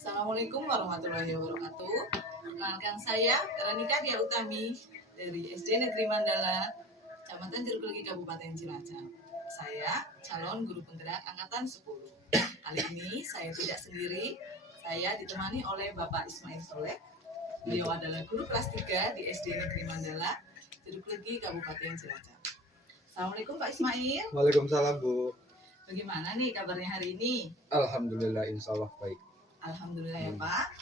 Assalamualaikum warahmatullahi wabarakatuh. Perkenalkan saya Ranika Gia Utami dari SD Negeri Mandala, Kecamatan Jeruk Legi, Kabupaten Cilacap. Saya calon guru penggerak angkatan 10. Kali ini saya tidak sendiri, saya ditemani oleh Bapak Ismail Soleh. Beliau adalah guru kelas 3 di SD Negeri Mandala, Jeruk Legi, Kabupaten Cilacap. Assalamualaikum Pak Ismail. Waalaikumsalam Bu. Bagaimana nih kabarnya hari ini? Alhamdulillah, insya Allah baik. Alhamdulillah ya Pak.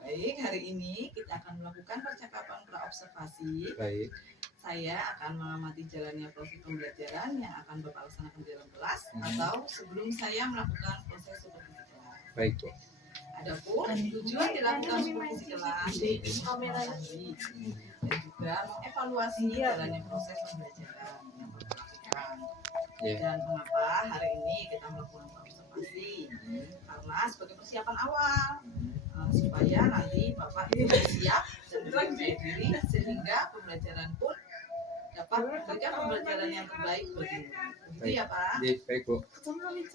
Baik, hari ini kita akan melakukan percakapan praobservasi. Baik. Saya akan mengamati jalannya proses pembelajaran yang akan Bapak laksanakan di dalam kelas atau sebelum saya melakukan proses supervisi kelas. Baik Bu. Adapun tujuan dilakukan supervisi kelas mengamati dan juga mengevaluasi jalannya proses pembelajaran yang Bapak lakukan. Dan mengapa hari ini kita melakukan observasi? Karena sebagai persiapan awal supaya nanti Bapak itu siap dan percaya diri sehingga pembelajaran pun dapat memberikan pembelajaran yang terbaik bagi murid. Itu ya Pak. Baik Bu.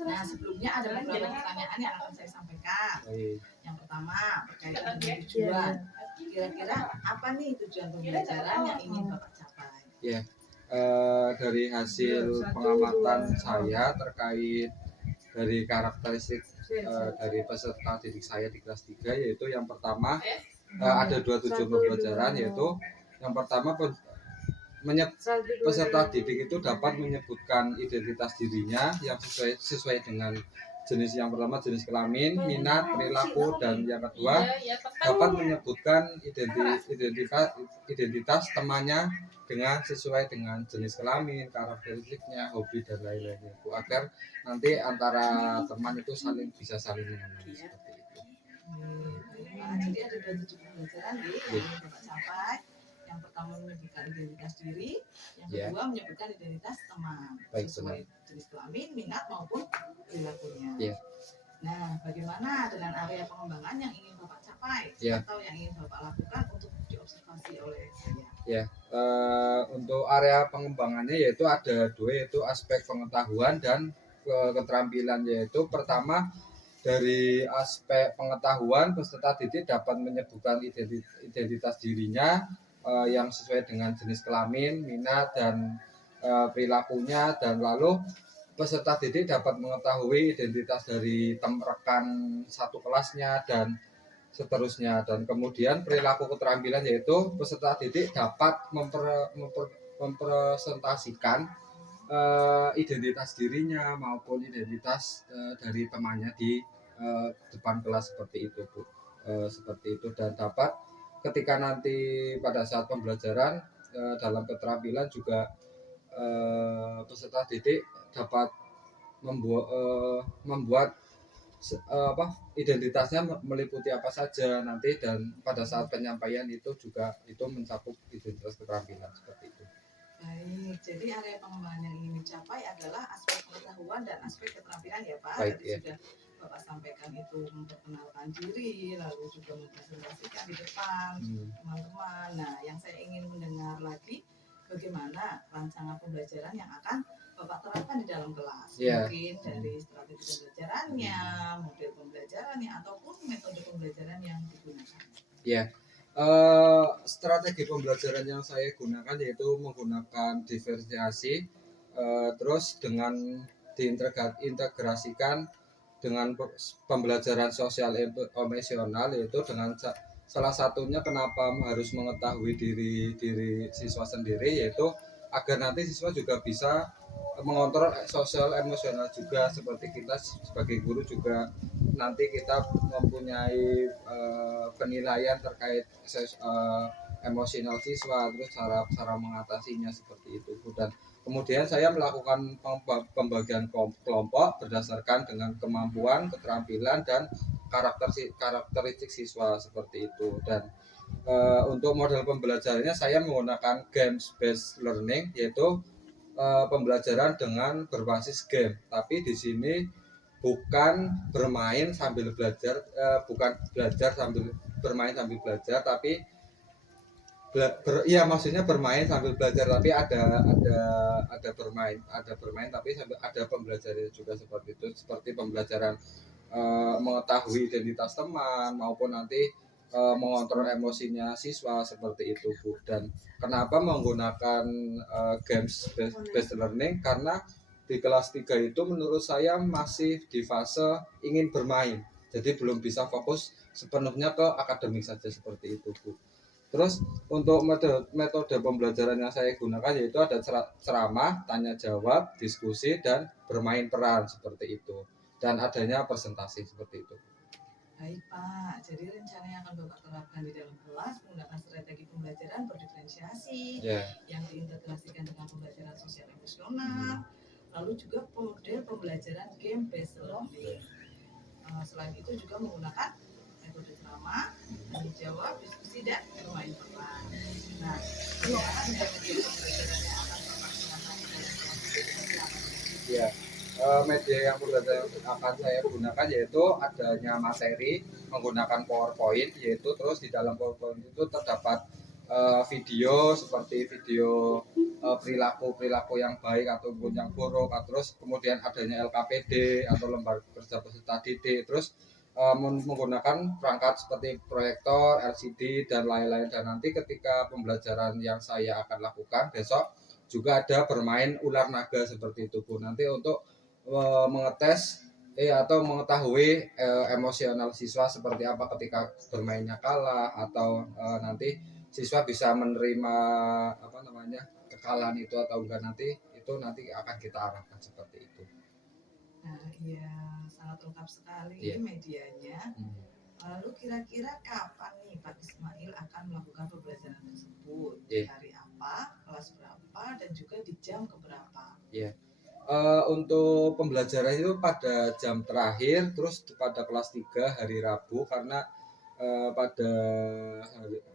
Nah sebelumnya ada beberapa pertanyaan yang akan saya sampaikan. Yang pertama berkaitan dengan tujuan. Kira-kira apa nih tujuan pembelajaran yang ingin Bapak capai? Ya. Dari hasil pengamatan saya terkait dari karakteristik dari peserta didik saya di kelas 3, yaitu yang pertama ada 2 tujuan pembelajaran, yaitu yang pertama peserta didik itu dapat menyebutkan identitas dirinya yang sesuai dengan jenis yang pertama, jenis kelamin, minat, perilaku, dan yang kedua dapat menyebutkan identitas temannya dengan sesuai dengan jenis kelamin, karakteristiknya, hobi, dan lain-lainnya, Bu, agar nanti antara teman itu bisa saling mengenali seperti itu. Jadi ada 2 tujuan pembelajaran yang Bapak capai. Yang pertama menyebutkan identitas diri, yang kedua menyebutkan identitas teman sesuai jenis kelamin, minat maupun perilakunya. Nah, bagaimana dengan area pengembangan yang ingin Bapak capai atau yang ingin Bapak lakukan untuk diobservasi oleh saya? Untuk area pengembangannya yaitu ada 2, yaitu aspek pengetahuan dan keterampilan. Yaitu pertama, dari aspek pengetahuan, peserta didik dapat menyebutkan identitas dirinya yang sesuai dengan jenis kelamin, minat, dan perilakunya, dan lalu peserta didik dapat mengetahui identitas dari rekan satu kelasnya dan seterusnya. Dan kemudian perilaku keterampilan, yaitu peserta didik dapat mempresentasikan identitas dirinya maupun identitas dari temannya di depan kelas seperti itu, Bu. Seperti itu, dan dapat ketika nanti pada saat pembelajaran dalam keterampilan juga peserta didik dapat membuat identitasnya meliputi apa saja nanti, dan pada saat penyampaian itu juga itu mencakup identitas keterampilan seperti itu. Baik, jadi area pengembangan yang ingin dicapai adalah aspek pengetahuan dan aspek keterampilan ya Pak. Baik, tadi sudah Bapak sampaikan itu memperkenalkan diri, lalu juga mempresentasikan di depan teman-teman. Nah, yang saya ingin mendengar lagi bagaimana rancangan pembelajaran yang akan Bapak terapkan di dalam kelas. Mungkin dari strategi pembelajarannya, model pembelajarannya, ataupun metode pembelajaran yang digunakan. Strategi pembelajaran yang saya gunakan yaitu menggunakan diferensiasi, terus dengan diintegrasikan dengan pembelajaran sosial emosional, yaitu dengan salah satunya kenapa harus mengetahui diri siswa sendiri, yaitu agar nanti siswa juga bisa mengontrol sosial emosional juga, seperti kita sebagai guru juga nanti kita mempunyai penilaian terkait emosional siswa, terus cara mengatasinya seperti itu. Dan kemudian saya melakukan pembagian kelompok berdasarkan dengan kemampuan, keterampilan, dan karakteristik siswa seperti itu. Dan untuk model pembelajarannya saya menggunakan games based learning, yaitu pembelajaran dengan berbasis game. Tapi di sini bukan bermain sambil belajar, bukan belajar sambil bermain sambil belajar, tapi maksudnya bermain sambil belajar, tapi ada bermain tapi sambil ada pembelajaran juga seperti itu, seperti pembelajaran mengetahui identitas teman maupun nanti mengontrol emosinya siswa seperti itu Bu. Dan kenapa menggunakan games based learning, karena di kelas 3 itu menurut saya masih di fase ingin bermain, jadi belum bisa fokus sepenuhnya ke akademik saja seperti itu Bu. Terus untuk metode pembelajaran yang saya gunakan yaitu ada ceramah, tanya jawab, diskusi, dan bermain peran seperti itu, dan adanya presentasi seperti itu. Baik Pak, jadi rencana yang akan Bapak terapkan di dalam kelas menggunakan strategi pembelajaran berdiferensiasi yang diintegrasikan dengan pembelajaran sosial emosional, lalu juga model pembelajaran game based learning. Selain itu juga menggunakan metode ceramah, tanya jawab, diskusi, dan bermain peran. Nah, ini akan menjadi pembelajaran yang akan Bapak gunakan di dalam kelas itu seperti apa? Ya. Media yang akan saya gunakan yaitu adanya materi menggunakan PowerPoint, yaitu terus di dalam PowerPoint itu terdapat video seperti video perilaku yang baik ataupun yang buruk, terus kemudian adanya LKPD atau lembar kerja peserta didik, terus menggunakan perangkat seperti proyektor, LCD, dan lain-lain. Dan nanti ketika pembelajaran yang saya akan lakukan besok juga ada bermain ular naga seperti itu Bu, nanti untuk mengetes atau mengetahui emosional siswa seperti apa ketika bermainnya kalah, atau nanti siswa bisa menerima kekalahan itu atau enggak, nanti akan kita arahkan seperti itu. Nah, iya sangat lengkap sekali medianya. Lalu kira-kira kapan nih Pak Ismail akan melakukan pembelajaran tersebut? Hari apa, kelas berapa, dan juga di jam keberapa? Untuk pembelajaran itu pada jam terakhir, terus pada kelas 3 hari Rabu, karena pada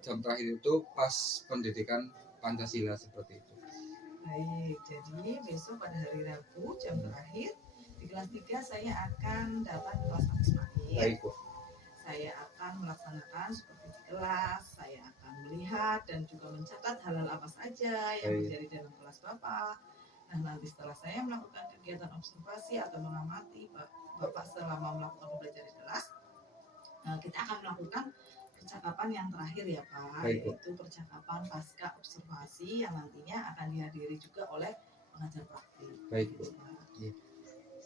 jam terakhir itu pas pendidikan Pancasila seperti itu. Baik, jadi besok pada hari Rabu jam terakhir di kelas 3 saya akan datang ke kelas Pak Ismail. Baik Bu. Saya akan melaksanakan seperti di kelas, saya akan melihat dan juga mencatat hal-hal apa saja yang terjadi dalam kelas Bapak. Nah, nanti setelah saya melakukan kegiatan observasi atau mengamati Bapak selama melakukan pembelajaran di kelas, kita akan melakukan percakapan yang terakhir ya Pak, yaitu percakapan pasca observasi yang nantinya akan dihadiri juga oleh pengajar praktik. Baik Bu.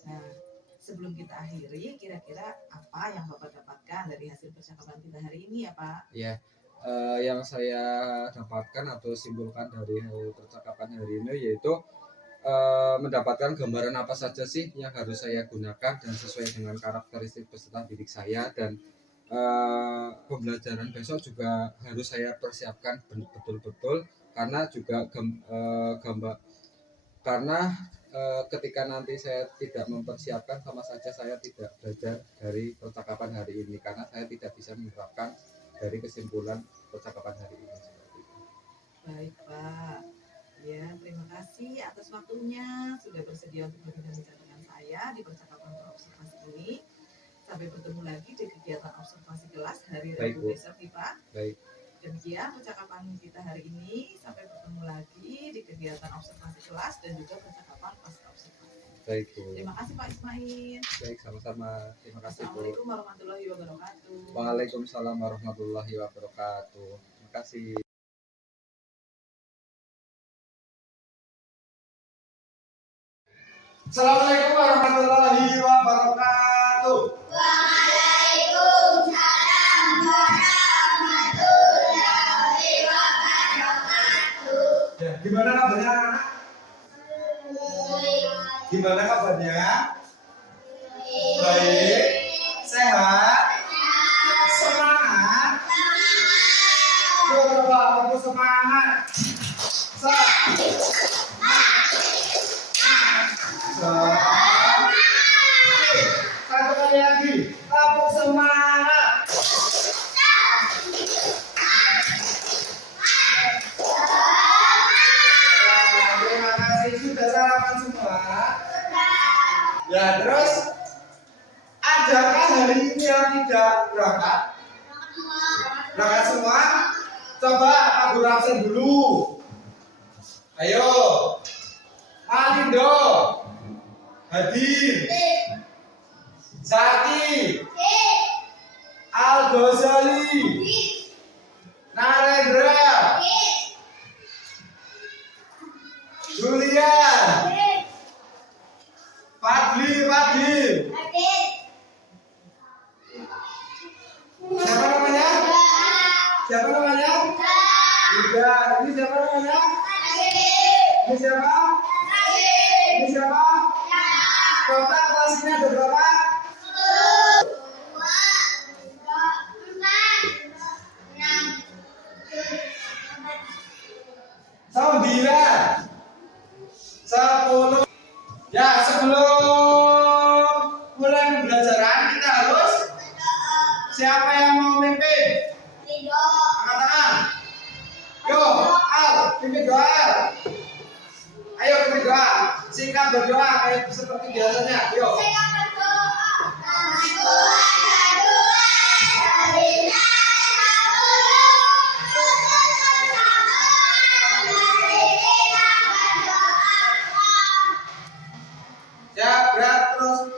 Nah, sebelum kita akhiri, kira-kira apa yang Bapak dapatkan dari hasil percakapan kita hari ini ya Pak? Ya, yang saya dapatkan atau simpulkan dari percakapan hari ini yaitu mendapatkan gambaran apa saja sih yang harus saya gunakan dan sesuai dengan karakteristik peserta didik saya, dan pembelajaran besok juga harus saya persiapkan betul-betul, karena juga ketika nanti saya tidak mempersiapkan, sama saja saya tidak belajar dari percakapan hari ini, karena saya tidak bisa menerapkan dari kesimpulan percakapan hari ini. Baik Pak, ya terima kasih atas waktunya sudah bersedia untuk berbincang dengan saya di percakapan observasi ini. Sampai bertemu lagi di kegiatan observasi kelas hari Rabu besok nih Pak. Baik. Demikian percakapan kita hari ini. Sampai bertemu lagi di kegiatan observasi kelas dan juga percakapan pasca observasi. Baik Bu. Terima kasih Pak Ismail. Baik, sama-sama. Terima kasih Bu. Assalamualaikum warahmatullahi wabarakatuh. Waalaikumsalam warahmatullahi wabarakatuh. Terima kasih. Assalamualaikum warahmatullahi wabarakatuh. Waalaikumsalam warahmatullahi wabarakatuh. Ya, gimana kabarnya anak-anak? Gimana kabarnya? Baik, sehat, semangat. Coba aku semangat. Satu kali lagi, aku semangat. Terima kasih, sudah sarapan semua. Ya, terus adakah hari ini yang tidak berangkat? Berangkat semua? Coba kabur absen dulu. Ayo, Alindo, Hadir, Zaki, Al-Ghazali, Narendra, Julian, Fadli. Siapa namanya? Siapa namanya? Yuda. Ini siapa namanya? Ini siapa? Ini siapa? Total kelasnya ada berapa? 9, 10. Ya, sebelum mulai pembelajaran kita harus siapa yang mau mimpin? Angkat tangan. Yo, Al, pimpin doa. Ayo pimpin doa. Singkat berdoa kayak seperti biasanya. Yo. Ya, berat terus.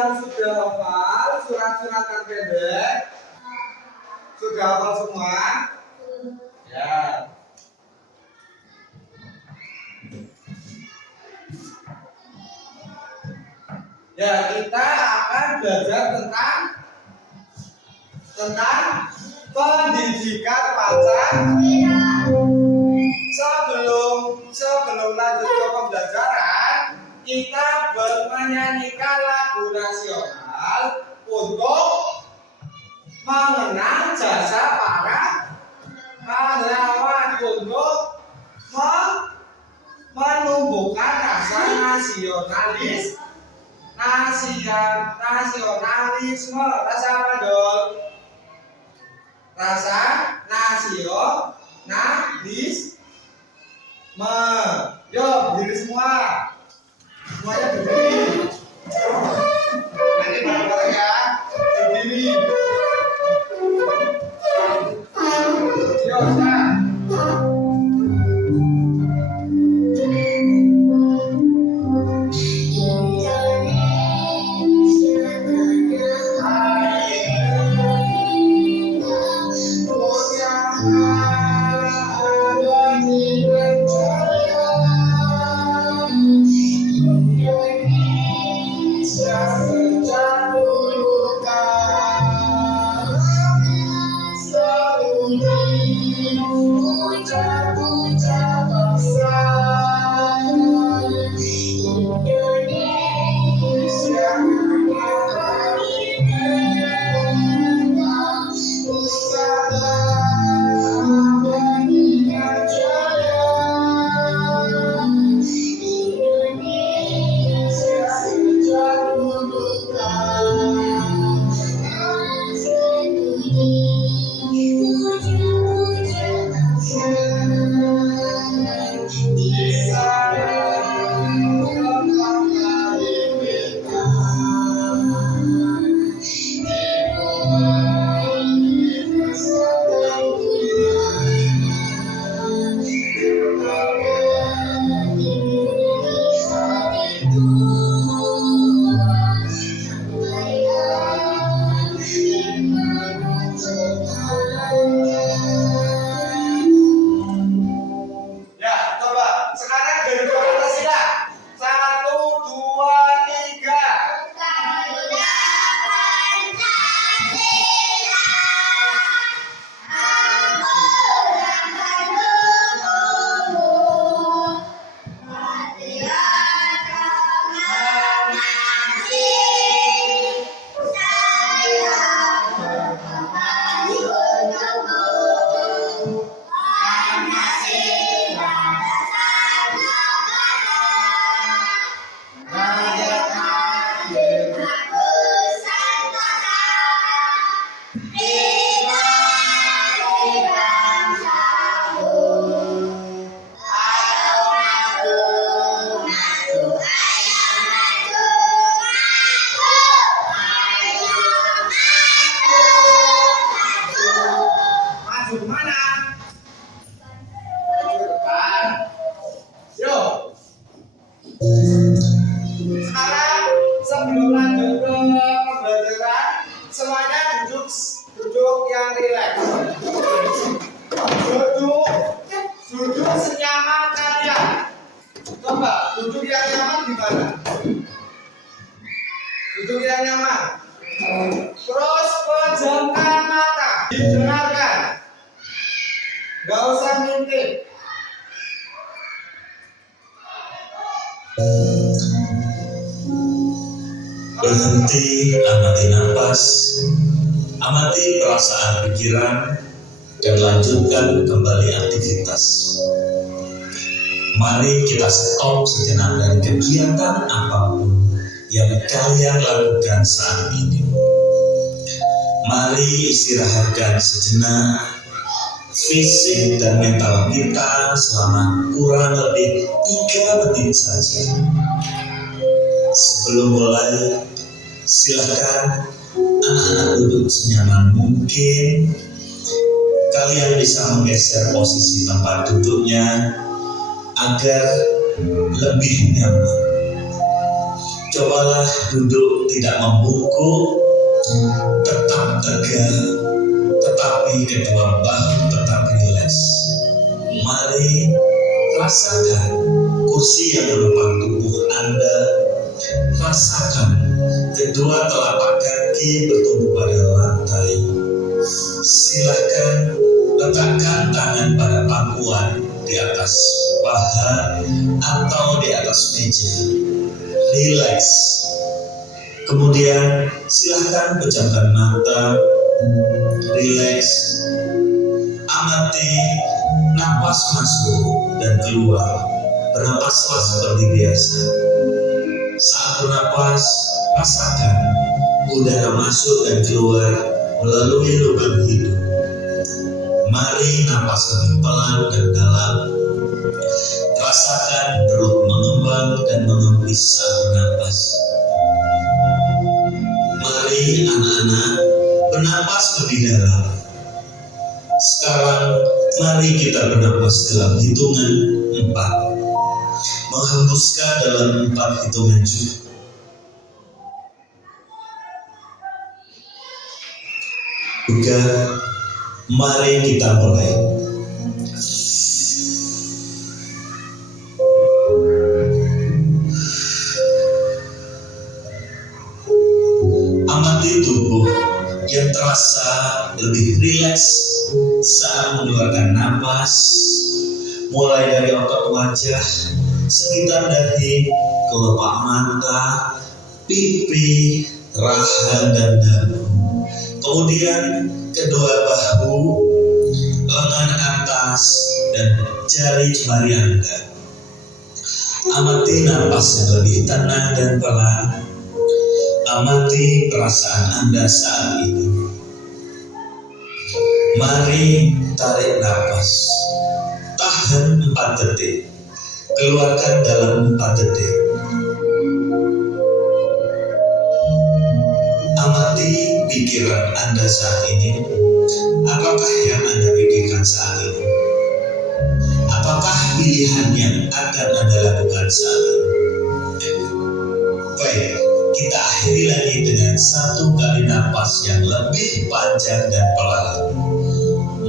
Sudah hafal surat-surat pendek? Sudah hafal semua? Ya. Ya, kita akan belajar tentang pendidikan pacar. Sebelum lanjut ke pembelajaran, kita menyanyikan lagu nasional untuk mengenang jasa para pahlawan, untuk menumbuhkan rasa nasionalisme. Rasa apa, Dol? Rasa nasionalisme. Yo, berdiri semua. Semuanya berdiri. Nanti bareng-bareng ya. Berdiri. Yo, nah. Ya, coba. Sekarang dari Pancasila. 1, 2, 3. Maju kemana? Maju ke depan. Yuk. Sekarang sebelum lanjut ke pembelajaran, semuanya duduk yang rileks. Duduk senyaman kalian. Coba duduk yang nyaman di mana? Duduk yang nyaman. Terus pejamkan mata. Didengarkan. Gak usah ngintip. Berhenti, amati napas, amati perasaan pikiran, dan lanjutkan kembali aktivitas. Mari kita stop sejenak dari kegiatan apapun yang kalian lakukan saat ini. Mari istirahatkan sejenak fisik dan mental kita selama kurang lebih 3 menit saja. Sebelum mulai, silakan anak-anak duduk senyaman mungkin. Kalian bisa menggeser posisi tempat duduknya agar lebih nyaman. Cobalah duduk tidak membungkuk, tetap tegak, tetapi kedua bahu tetap rileks. Mari rasakan kursi yang menopang tubuh Anda. Rasakan kedua telapak kaki bertumpu pada lantai. Silakan letakkan tangan pada pangkuan di atas paha atau di atas meja. Relax. Kemudian silakan pejamkan mata. Relax. Amati napas masuk dan keluar. Bernapaslah seperti biasa. Saat bernapas, rasakan udara masuk dan keluar melalui lubang hidung. Mari napas lebih pelan dan dalam. Rasakan perut mengembang dan mengembis saat bernapas. Mari anak-anak bernapas lebih dalam. Sekarang mari kita bernapas dalam hitungan 4. Menghembuskan dalam 4 hitungan juga. Juga mari kita mulai. Amati tubuh yang terasa lebih rileks saat mengeluarkan napas, mulai dari otot wajah, sekitar dahi, kelopak mata, pipi, rahang dan dagu. Kemudian kedua bahu, lengan atas, dan jari jemari Anda. Amati napas yang lebih tenang dan pelan. Amati perasaan Anda saat ini. Mari tarik napas. Tahan 4 detik. Keluarkan dalam 4 detik. Amati pikiran Anda saat ini. Apakah yang Anda pikirkan saat ini? Apakah pilihan yang akan Anda lakukan saat ini? Baik, kita akhiri lagi dengan 1 kali napas yang lebih panjang dan pelan.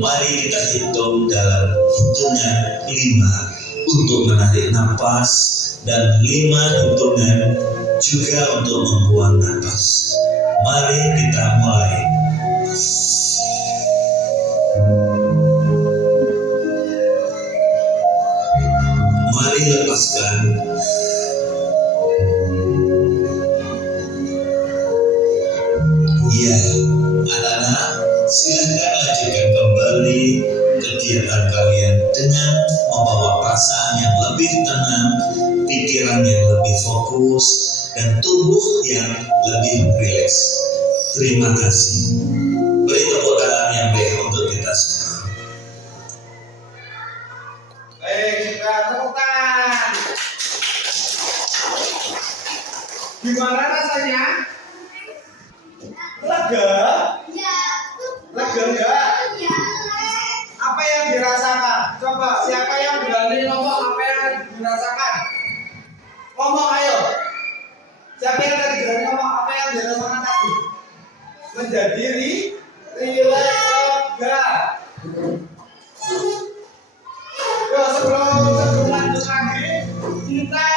Mari kita hitung dalam hitungan 5 untuk menarik napas dan 5 hitungan juga untuk membuang napas. Mari kita mulai. Mari lepaskan. Ya, anak-anak, silakan lanjutkan kembali kegiatan kalian dengan membawa perasaan yang lebih tenang, pikiran yang lebih fokus, dan tubuh yang lebih rileks. Terima kasih. Beri tepuk tangan yang baik untuk kita semua. Baik, kita tepuk tangan. Gimana rasanya? Lega? Lega enggak? Apa yang dirasakan? Coba siapa yang berani ngomong apa yang dirasakan? Ngomong ayo. Siapa yang tadi berani ngomong apa yang dirasakan tadi? Menjadi rileks, lega. Yo, sebelum lanjut lagi, kita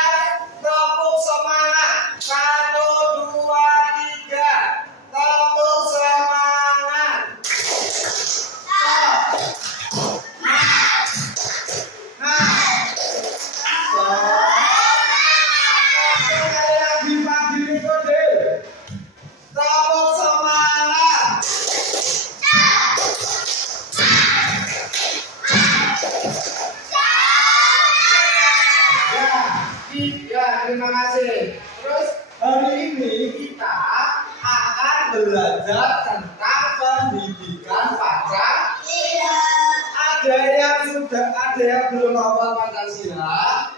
tepuk semangat. 1, 2, 3. Tepuk semangat. Tepuk semangat. Ya, terima kasih. Terus hari ini kita akan belajar tentang pendidikan Pancasila. Ada yang belum hafal Pancasila?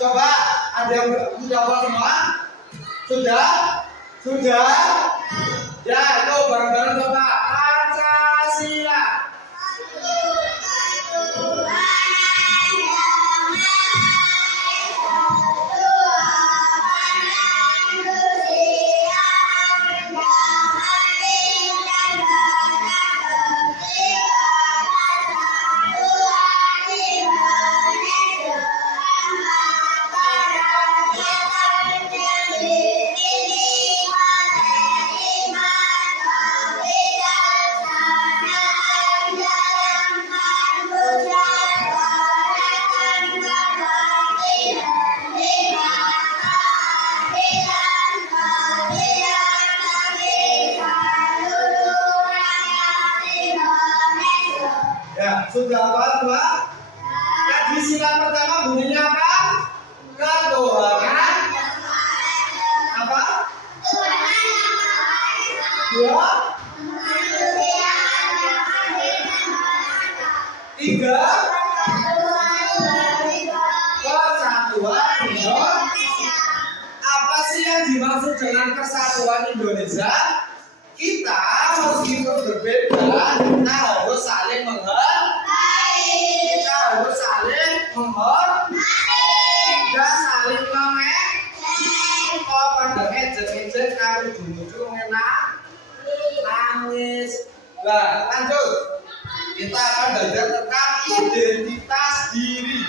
Coba ada yang sudah hafal semua? Sudah? Sudah? Ya, itu bareng-bareng coba Pancasila. Ya, sudah hafal semua? Tadi sila pertama bunyinya apa? Ketuhanan. Apa? Dua. 3. yang dimaksud dengan persatuan Indonesia, kita meskipun berbeda, kita harus saling menghargai, kita harus saling menghormati, tidak saling mengejek. Kok pada ngejek-ngejek kalau ujung-ujung enak nangis. Nah, lanjut. Kita akan belajar tentang identitas diri.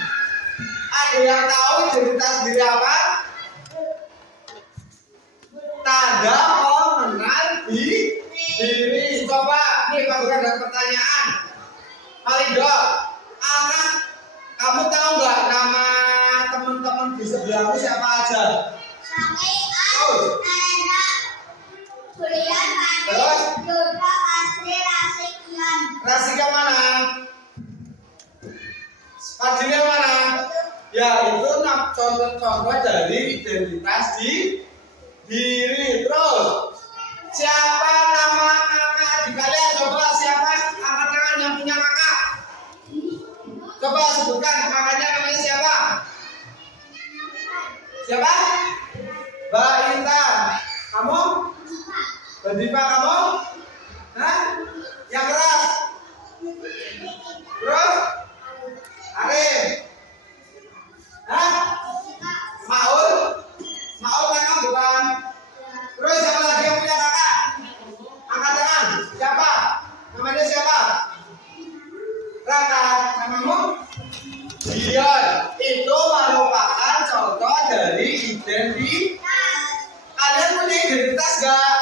Ada yang tahu identitas diri apa? Tanda mengenal diri. Coba nih kalau ada pertanyaan. Malindo, anak, kamu tahu nggak nama teman-teman di sebelahmu siapa aja? Sampai Terus? Nana, Julian, Terus? Fadil, Yoga, Asri, Rasikian. Rasika mana? Fadilnya mana? Ya itu contoh-contoh dari identitas diri. Terus siapa nama kakak di kalian? Coba siapa angkat tangan yang punya kakak? Coba sebutkan kakaknya namanya siapa? Siapa? Mbak Intan. Kamu? Mbak Diva, kamu? Hah? Yang keras? Terus? Arif? Hah? Maul? Maul kakak bukan? Terus siapa lagi yang punya kakak? Angkat tangan. Siapa? Namanya siapa? Raka. Namamu? Dion. Itu merupakan contoh dari identitas. Kalian punya identitas gak?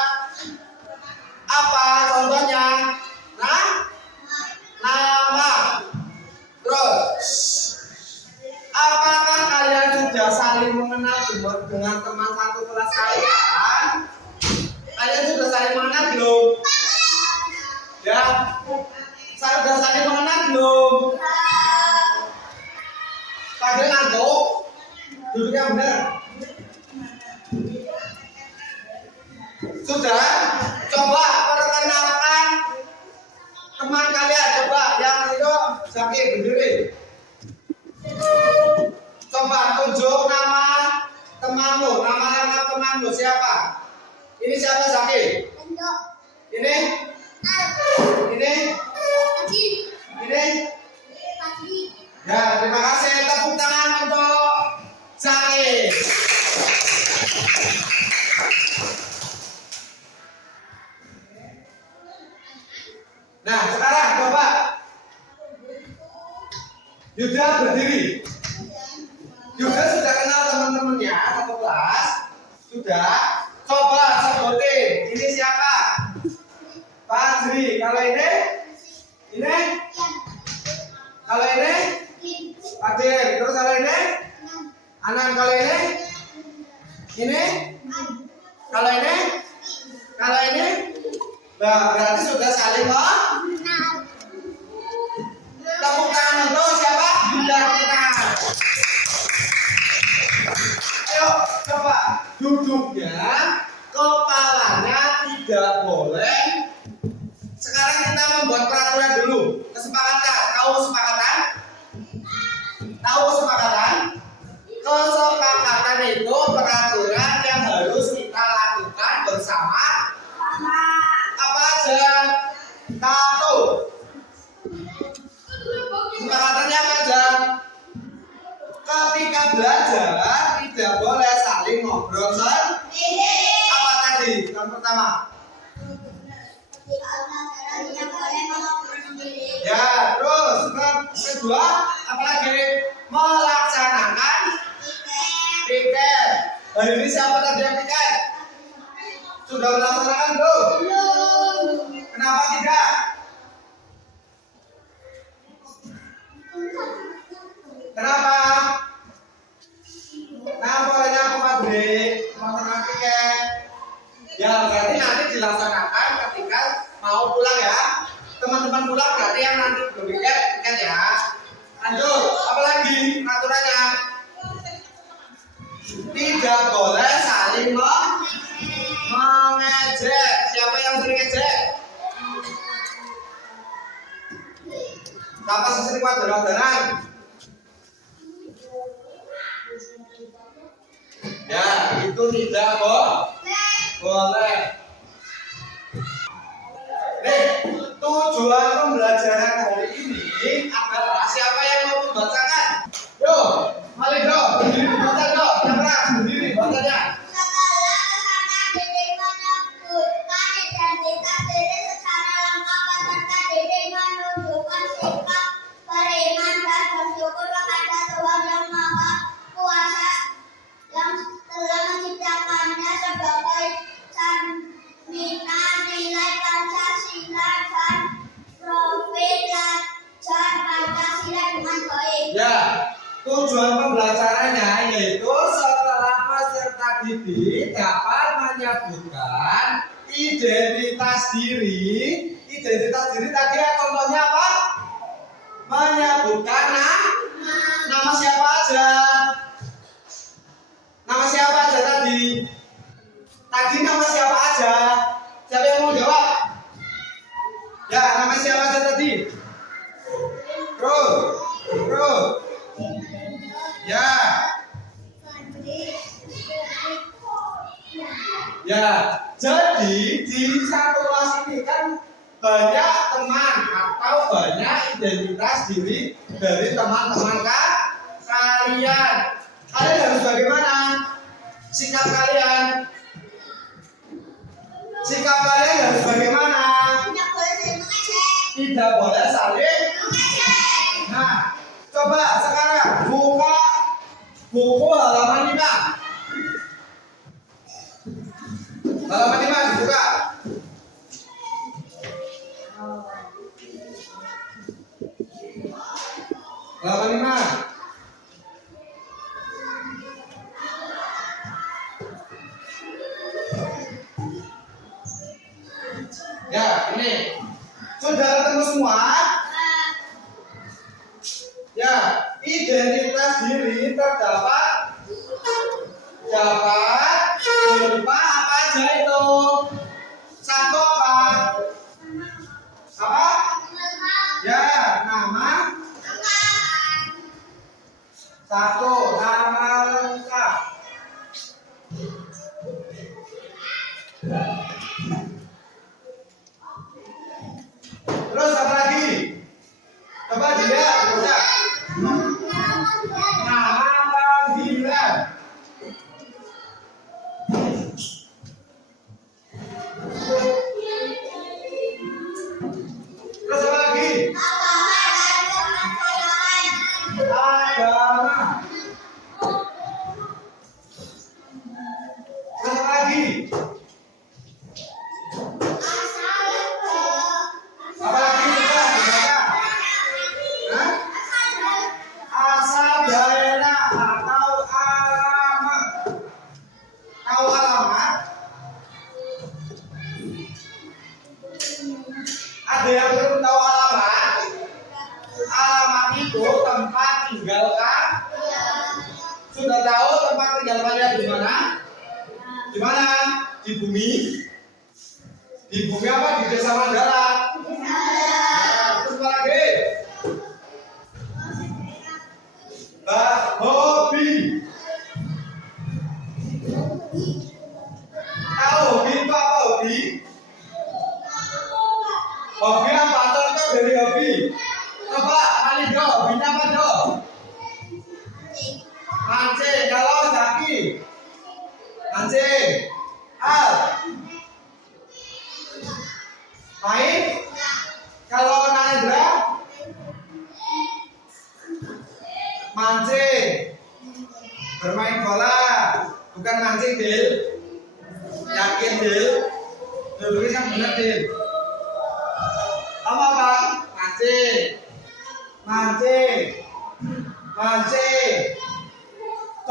Apa contohnya? Nah? Nama. Terus apakah kalian sudah saling mengenal dengan teman satu kelas kalian? Kalian sudah saling mengenal belum? Ya, sudah saling mengenal belum? Kalian ngantuk? Duduk yang benar. Sudah? Coba perkenalkan teman kalian. Coba yang itu sakit berdiri. Coba tunjuk nama temanmu. Nama temanmu siapa? Ini siapa Zaki? Untuk Ini? Ini? Ini? Fadli. Ya, terima kasih. Tepuk tangan untuk Zaki. Nah, sekarang coba Yuda berdiri. Yuda sudah kenal teman-temannya satu kelas? Sudah? Coba sebutin. Ini siapa? Fadri. Kalau ini? Ini? Kalau ini? Fadil. Terus kalau ini? Anan. Kalau ini? Ini? Kalau ini? Kalau ini? Nah, berarti sudah saling tepuk tangan untuk siapa? Yuda. Tepuk tangan. Ayo, coba duduknya, kepalanya tidak boleh. Sekarang kita membuat peraturan dulu. Kesepakatan. Tahu kesepakatan? Tahu kesepakatan? Kesepakatan itu peraturan yang harus kita lakukan bersama. Apa aja? Satu. Kesepakatannya apa aja? Ketika belajar tidak boleh saling ngobrol apa tadi? Yang pertama. Ya, terus kedua apa lagi? Melaksanakan piket. Hari ini siapa tadi yang piket? Sudah melaksanakan belum? Kenapa tidak? Kenapa? Nah, bolehnya aku melaksanakan piket. Ya, berarti nanti dilaksanakan ketika mau pulang ya. Teman-teman pulang berarti yang nanti belum piket ya. Lanjut, apa lagi peraturannya? Tidak boleh saling mengejek. Siapa yang sering ngejek? Siapa sih sering wajar-wajaran? Ya, itu Tentu tidak, boleh. Nih, tujuan pembelajaran hari ini adalah siapa yang mau membacakan? Yo, mari dong, berdiri baca dong. Yang keras berdiri bacanya. Setelah kesana Dede menyebutkan identitas Dede secara lengkap serta Dede menunjukkan sikap beriman dan bersyukur kepada Tuhan Yang Maha Kuasa yang telah menciptakannya sebagai cerminan nilai Pancasila dan belajar Pancasila dengan baik. Ya, tujuan pembelajarannya yaitu setelah peserta didik dapat menyebutkan identitas diri. Identitas diri tadi ya, contohnya apa? Menyebutkan nama siapa aja. Nama siapa aja tadi? Tadi nama siapa aja? Siapa yang mau jawab? Ya, nama siapa aja tadi? Terus. Ya. Ya, jadi di satu kelas ini kan banyak teman atau banyak identitas diri dari teman-teman kalian. Kalian harus bagaimana? Sikap kalian. Sikap kalian harus bagaimana? Tidak boleh saling mengejek. Tidak boleh saling. Nah, coba sekarang buka buku halaman 5. Halaman 5 dibuka. Halaman 5. Ya, ini. Sudah ketemu semua? Ya, identitas diri terdapat berupa apa aja itu? Satu apa? Apa? Ya, nama. Satu, nama lengkap. Terus apa lagi? Coba dilihat, baca. Nama panggilan. Terus apa lagi? Agama. Terus apa lagi? Apa lagi? Coba dibaca. Hah? Asal daerah atau alamat. Tahu alamat? Ada yang belum tahu alamat? Alamat itu tempat tinggal kan? Sudah tahu tempat tinggal kalian di mana? Di mana? Di bumi? Di bumi apa? Di desa Mandala? Terus apa lagi? Hobi. Tahu hobi itu apa hobi? Hobi apa? Contoh dari hobi. Coba kali do, hobinya apa do? Mancing. Kalau Zaki? Mancing. Al? Main? Kalau Nandra? Mancing. Bermain bola. Bukan mancing, Dil. Yakin, Dil? Duduknya kan bener, Dil. Kamu apa? Mancing.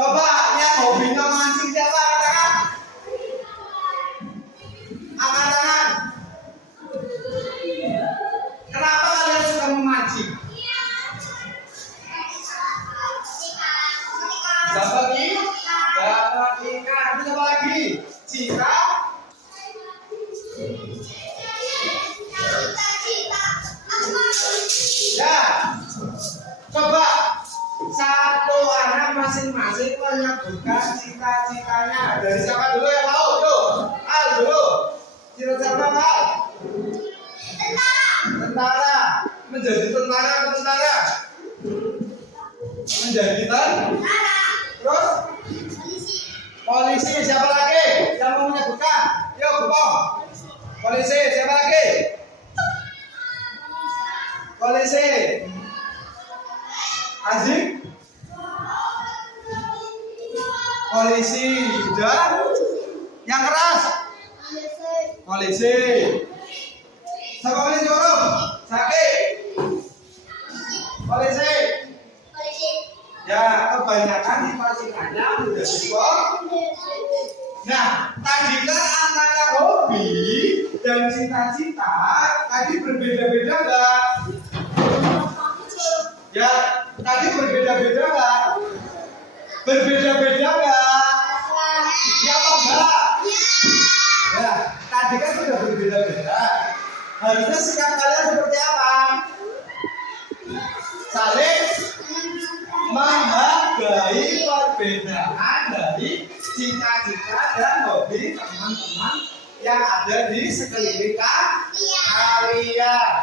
Coba yang hobinya mancing siapa? Angkat tangan. Kenapa kalian suka memancing? Dapat ikan. Terus apa lagi? Cita. Ya, coba satu anak masing-masing menyebutkan cita-citanya dari Polisi, siapa lagi? Polisi. Azik. Polisi. Dan yang keras. Polisi. Siapa polisi orang? Sakit. Polisi. Ya, kebanyakan dipastikannya udah cukup. Nah, tadi kan antara hobi dan cita-cita tadi berbeda-beda nggak? Ya, tadi berbeda-beda nggak? Berbeda-beda nggak? Ya apa enggak? Ya, tadi kan sudah berbeda-beda. Harusnya sikap kalian seperti apa? Saling menghargai perbedaan dari cita-cita dan hobi teman-teman yang ada di sekeliling kalian.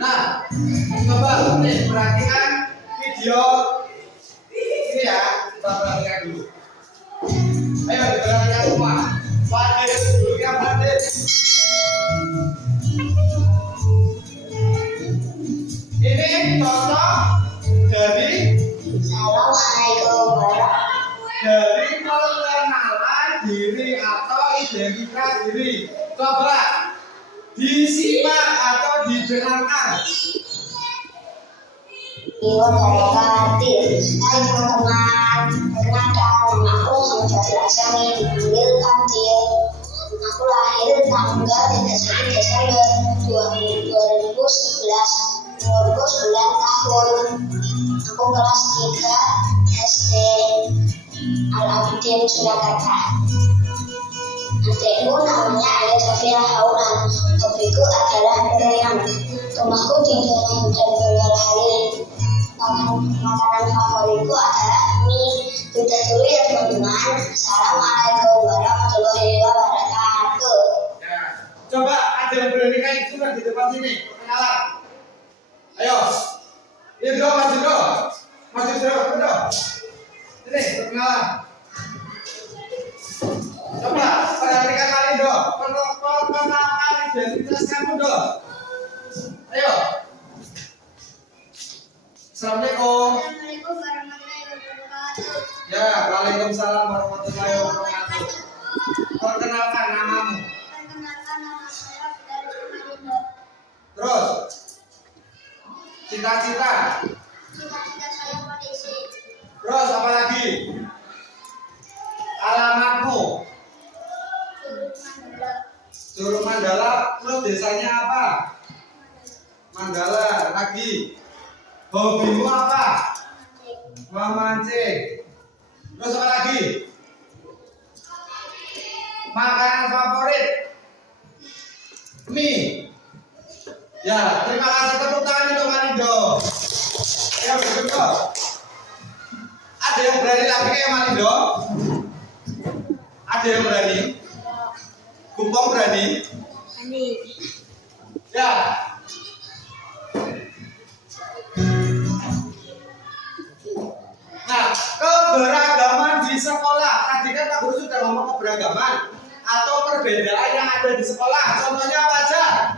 Nah, coba nih perhatikan video ini ya, kita perhatikan dulu. Ayo diperhatikan semua. Hadir, dulunya hadir. Ini contoh dari dari pengenalan diri atau identitas diri. Coba disimak atau didengarkan. Hai teman-teman, perkenalkan nama aku Muhammad Fasil Asyami, dipanggil Kantil. Aku lahir tanggal 31 Desember 2011, umurku 9 tahun. Aku kelas 3 SD Al-Abidin, Surakarta. Adikku namanya Ayah Sofia Haulan. Hobiku adalah berkeliling. Rumahku di dalam dan berlari. Makanan favoritku adalah mie. Sudah dulu ya teman-teman. Assalamualaikum warahmatullahi wabarakatuh. Ya. Coba ada yang berani kayak gitu kan di depan sini. Perkenalan. Ayo. Ini bro, maju bro. Maju bro. Ini perkenalan. Coba perhatikan kali dong. Perkenalkan identitas kamu dong. Ayo. Assalamualaikum. Assalamualaikum warahmatullahi wabarakatuh. Ya, waalaikumsalam warahmatullahi wabarakatuh. Perkenalkan namamu. Perkenalkan nama saya Fidalis Marindo. Terus. Cita-cita. Cita-cita saya polisi. Terus apa lagi? Alamatmu. Curug Mandala. Terus desanya apa? Mandala. Lagi. Hobimu apa? Memancing. Terus apa lagi? Makanan favorit? Mie. Ya, terima kasih, tepuk tangan untuk Manindo. Ya, betul. Ada yang berani lagi kayak Manindo? Ada yang berani? Kumpong berani? Ya. Nah, keberagaman di sekolah. Tadi kan Pak Guru sudah ngomong keberagaman atau perbedaan yang ada di sekolah. Contohnya apa aja?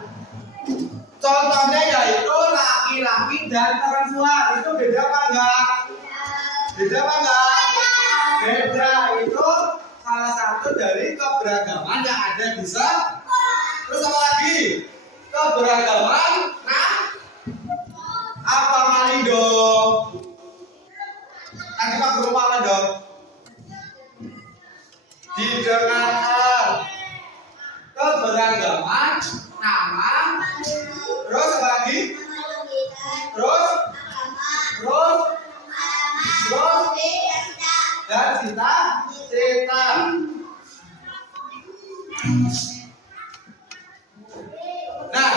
Contohnya yaitu laki-laki dan perempuan. Itu beda apa enggak? Beda apa enggak? Beda. Itu salah satu dari keberagaman yang ada di sekolah. Terus apa lagi? Keberagaman. Nah, apa Manindo? Tadi Pak Guru apa dong? Didengarkan. Keberagaman, nama, terus apa lagi? Terus, dan cita-cita. Nah,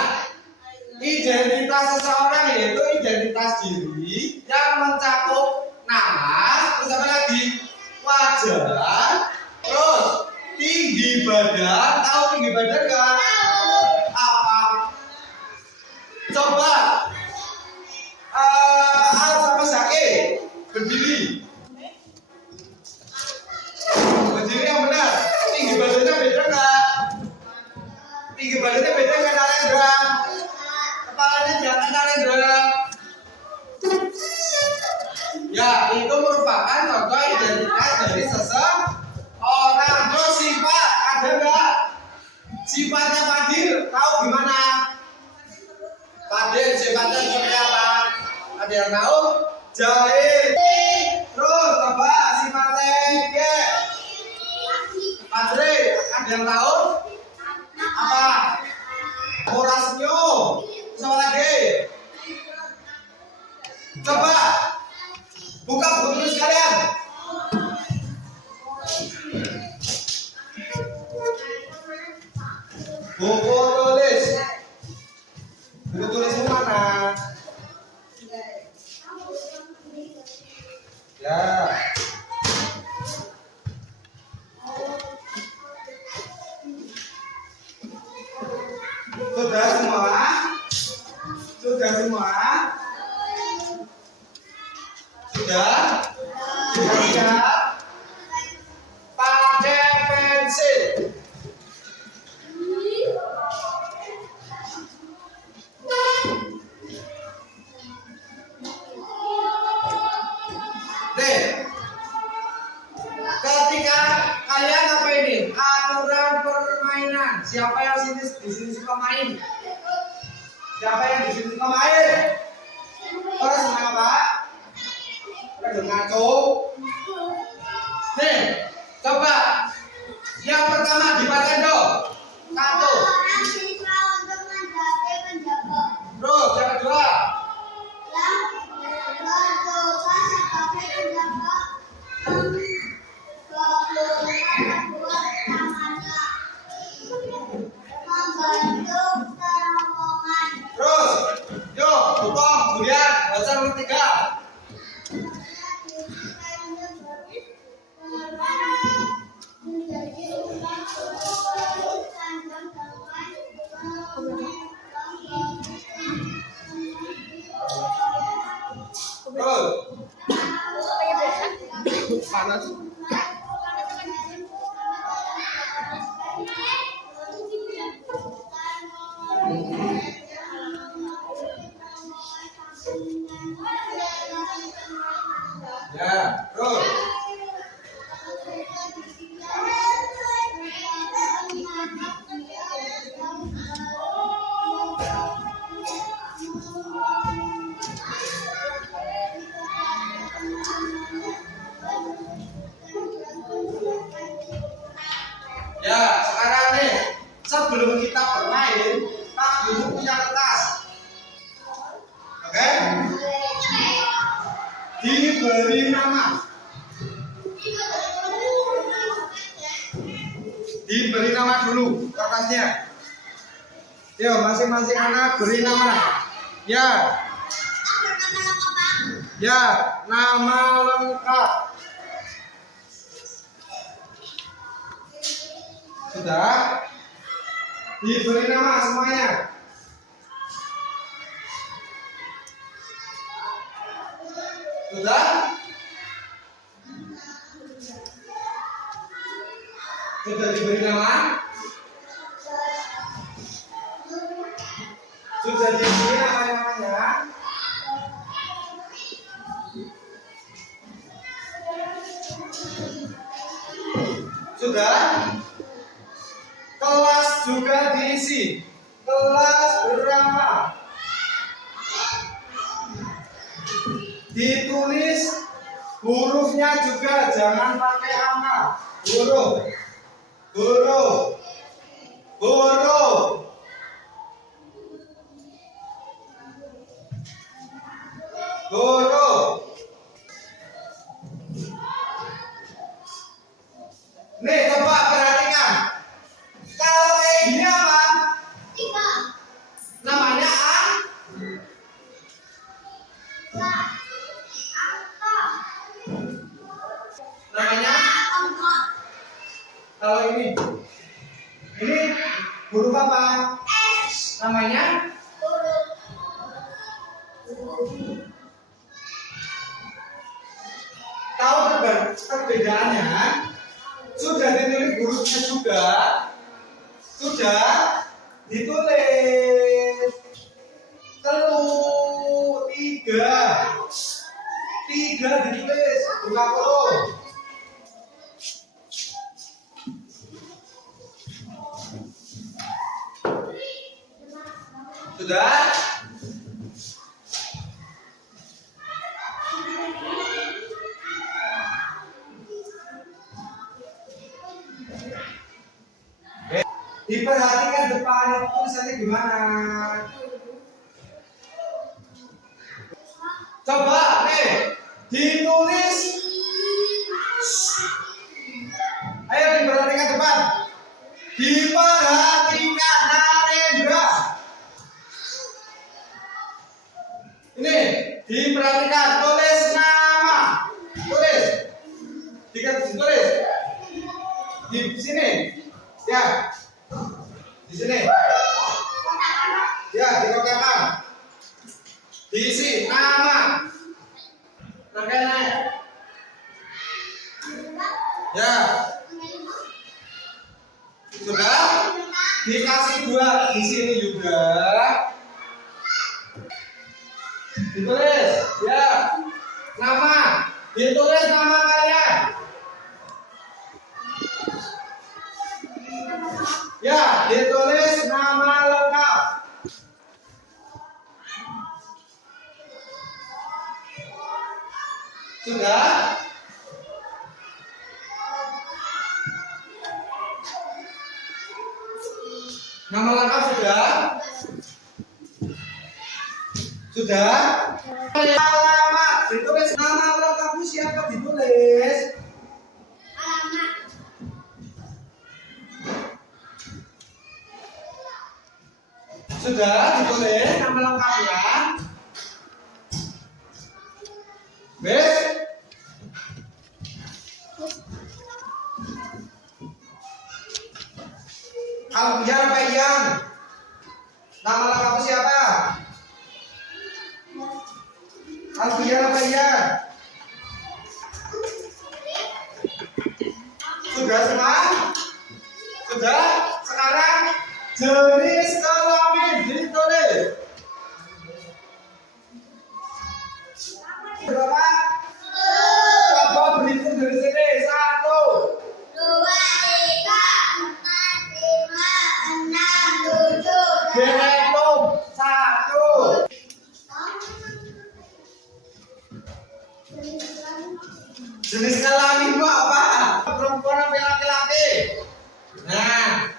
identitas seseorang yaitu identitas diri yang mencakup nama, terus apa lagi? Wajah, terus tinggi badan. Tahu tinggi badan nggak? Apa? Coba Al sama Zaki berdiri. Ya, itu merupakan contoh identitas dari seseorang. Terus sifat, ada nggak? Sifatnya Fadil, tahu gimana? Fadil sifatnya seperti apa? Ada yang tahu? Jahil. Terus coba sifatnya G. Fadri, ada yang tahu? Apa? Murah senyum. Sama lagi. Coba buka buku tulis kalian. Buku tulis. Buku tulismu mana? Ya. Sudah semua? Sudah semua? Sudah? Sudah siap? Pakai pensil. Nih, ketika kalian apa ini? Aturan permainan. Siapa yang di sini suka main? Siapa yang di sini suka main? Orang senang apa? Orang ngaco. Nih, coba yang pertama dibaca dong. Satu. Terus yang kedua. Terus, yuk, Bupong, Julian, baca nomor 3. Terus, panas. Ya, terus. Ya, sekarang nih, sebelum kita bermain, Pak Guru punya kertas. Oke? Diberi nama. Diberi nama dulu kertasnya. Yuk, masing-masing anak beri nama. Ya. Ya, nama lengkap. Sudah? Diberi nama semuanya. Sudah? Sudah diberi nama? Sudah diberi nama-namanya? Sudah? Kelas juga diisi. Kelas berapa? Ditulis hurufnya juga, jangan pakai angka. Huruf. Huruf. Huruf. Huruf. Nih, coba perhatikan. Kalau kayak gini apa? Namanya namanya kalau ini huruf apa? Namanya tahu perbedaannya? Sudah ditulis hurufnya juga, sudah ditulis 3 3 ditulis 50. Sudah? Diperhatikan depan itu tulisannya gimana? Coba nih ditulis. Ayo diperhatikan depan. Diperhatikan Narendra. Ini diperhatikan, tulis nama. Tulis. Ditulis. Di sini. Ya. Di sini. Ya, dikotakan. Diisi nama. Naik. Ya. Sudah? Dikasih 2 di sini juga. Ditulis, ya. Nama. Ditulis nama kalian. Ya, ditulis nama lengkap. Sudah? Nama lengkap sudah? Sudah? Alamat. Ditulis nama lengkapmu siapa ditulis? Sudah ditulis nama lengkapnya? Bes? Alfian apa Ian? Nama lengkapmu siapa? Alfian apa Ian? Sudah semua? Sudah? Sekarang jenis kelamin ditulis. Berapa? Coba berhitung dari sini. 1, 2, 3, 4, 5, 6, 7, Belum 1. Jenis kelamin apa? Perempuan apa laki-laki? Nah.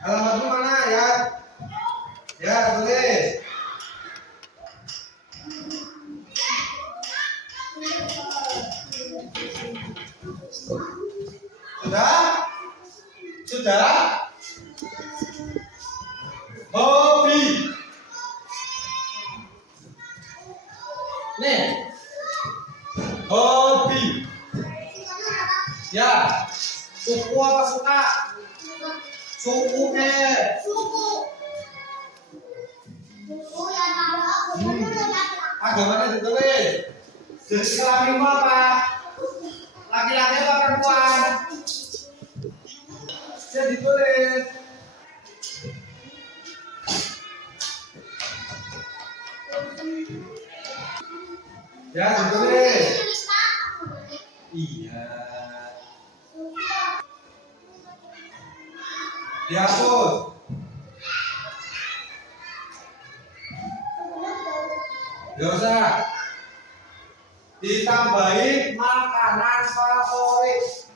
Alamatmu mana ya? Ya, tulis. Sudah? Sudah? Hobi. Nih. Hobi. Ya. Suku apa suka? Suku ke. Agamanya ditulis. Jenis kelaminmu apa? Laki-laki apa perempuan? Ya ditulis. Ya ditulis. Iya. Dihapus. Gak usah. Ditambahin makanan favorit.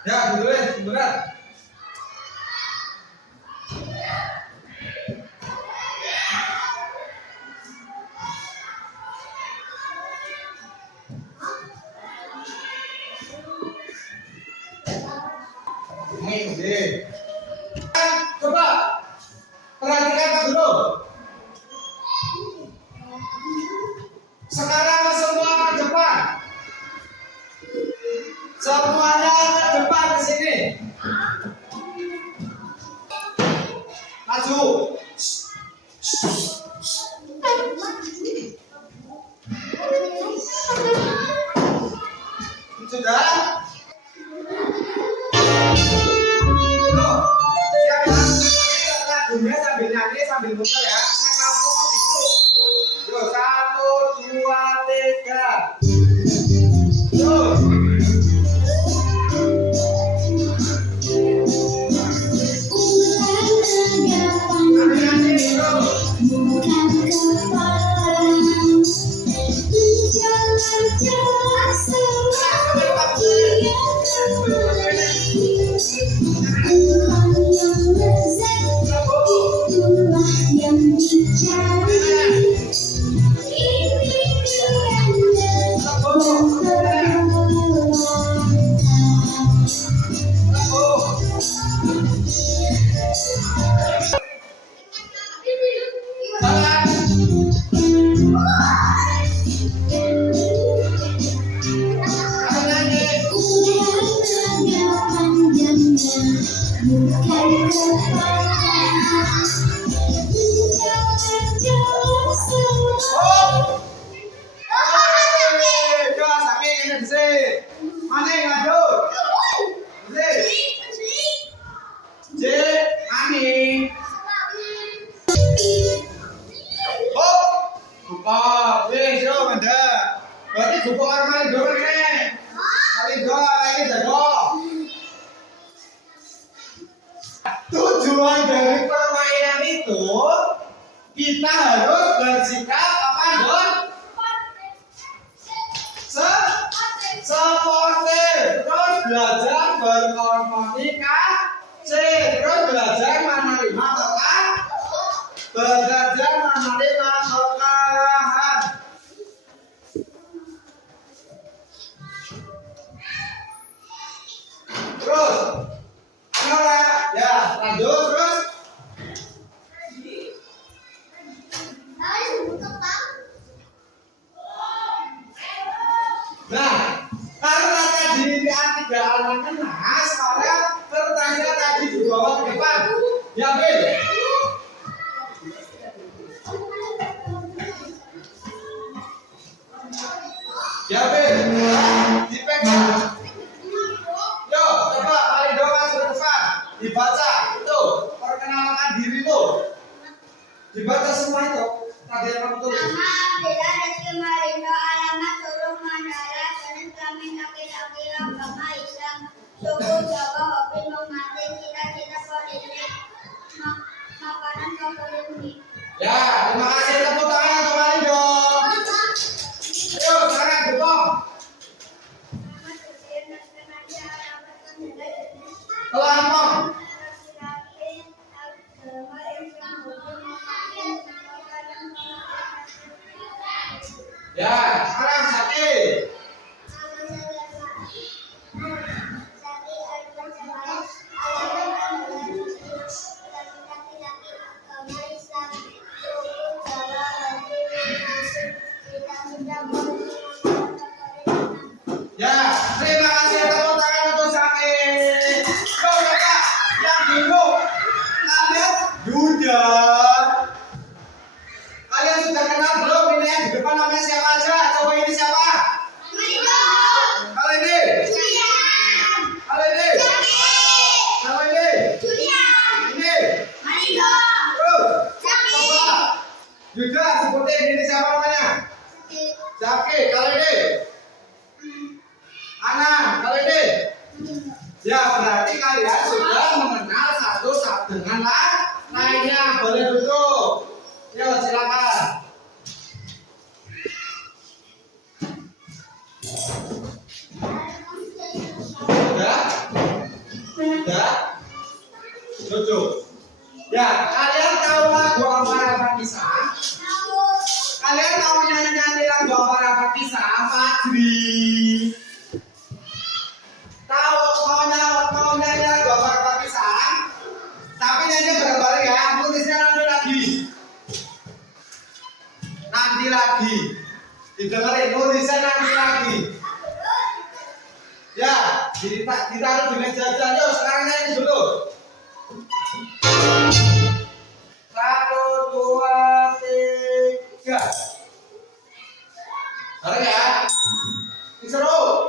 Ya, ditulis berat. Ini. Coba perhatikan Pak Guru. Sekarang semua ke depan. Semuanya ke depan ke sini. Maju. Sudah? Tuh, siap ya? Lagunya sambil nyanyi sambil muter ya. Nah, lampu mau ditutup. Yuk, 1, 2, 3. Tuh. Mana yang ngadu? J, ani. Oh, lupa. Wih, so manda. Berarti buku armani dua ini. Kali dua, lagi jago. Tujuan dari permainan itu kita harus bersikap apa, Don? Sportif, terus belajar berkomunikasi, terus belajar menerima belajar menerima kekalahan. Terus, ya lanjut terus. Nah, karena tadi tiga anak nah, sekarang kertasnya tadi dibawa ke depan. Diambil. Diambil. Dipegang. Yo, coba mari doa ke depan. Dibaca itu perkenalkan diri itu. Dibaca semua itu. Tadi yang kamu tulis. Suku Jawa hobi memancing cita-cita politik makanan favorit. Ya, terima kasih, tepuk tangan kembali dong. Ayo, sekarang dukung. Kelompok. Ya, sekarang sakit. Ya, terima kasih tepuk tangan untuk sakit. Yo, kakak, yang dulu kalian sudah. Kalian sudah kenal belum ini yang di depan namanya siapa aja? Coba ini siapa? Kalau ini? Kalau ini? Kalau ini? Ini? Coba. Juga sebutin ini siapa namanya? Zaki. Kalau ini? Anan. Kalau ini? Ya, berarti kalian sudah mengenal satu dengan lainnya. Boleh duduk. Yuk, silakan. Sudah? Sudah? Duduk. Ya, kalian tahu lagu Ampara Kisah? Kalian tahu nyanyi lagu Ampara Kisah? Fadri. Tahu nyanyi lagu Ampara Kisah? Tapi nyanyi bareng-bareng ya. Tulisnya nanti lagi. Didengerin nulisnya nanti lagi. Ya. Ditaruh di meja aja. Yuk sekarang nyanyi dulu. 1, 2, 3. Bareng ya. Seru.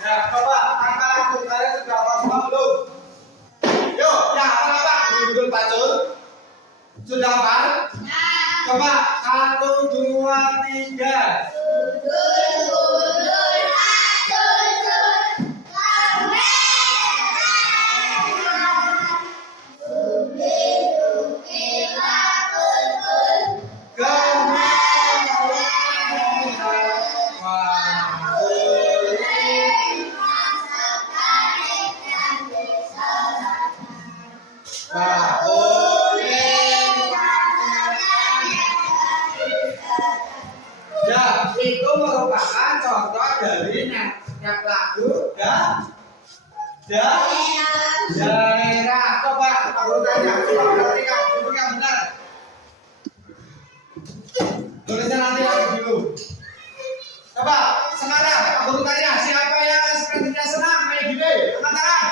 Ya, coba angka lagu kalian sudah hafal belum? Yuk, ya apa judul pacul? Sudah hafal? Coba 1, 2, 3. Ya, itu merupakan contoh dari nyanyian lagu daerah. Coba aku tanya, coba perhatikan dulu yang benar. Tulisnya nanti lagi dulu. Coba sekarang aku tanya, siapa yang ekspresinya senang kayak gini? Angkat tangan.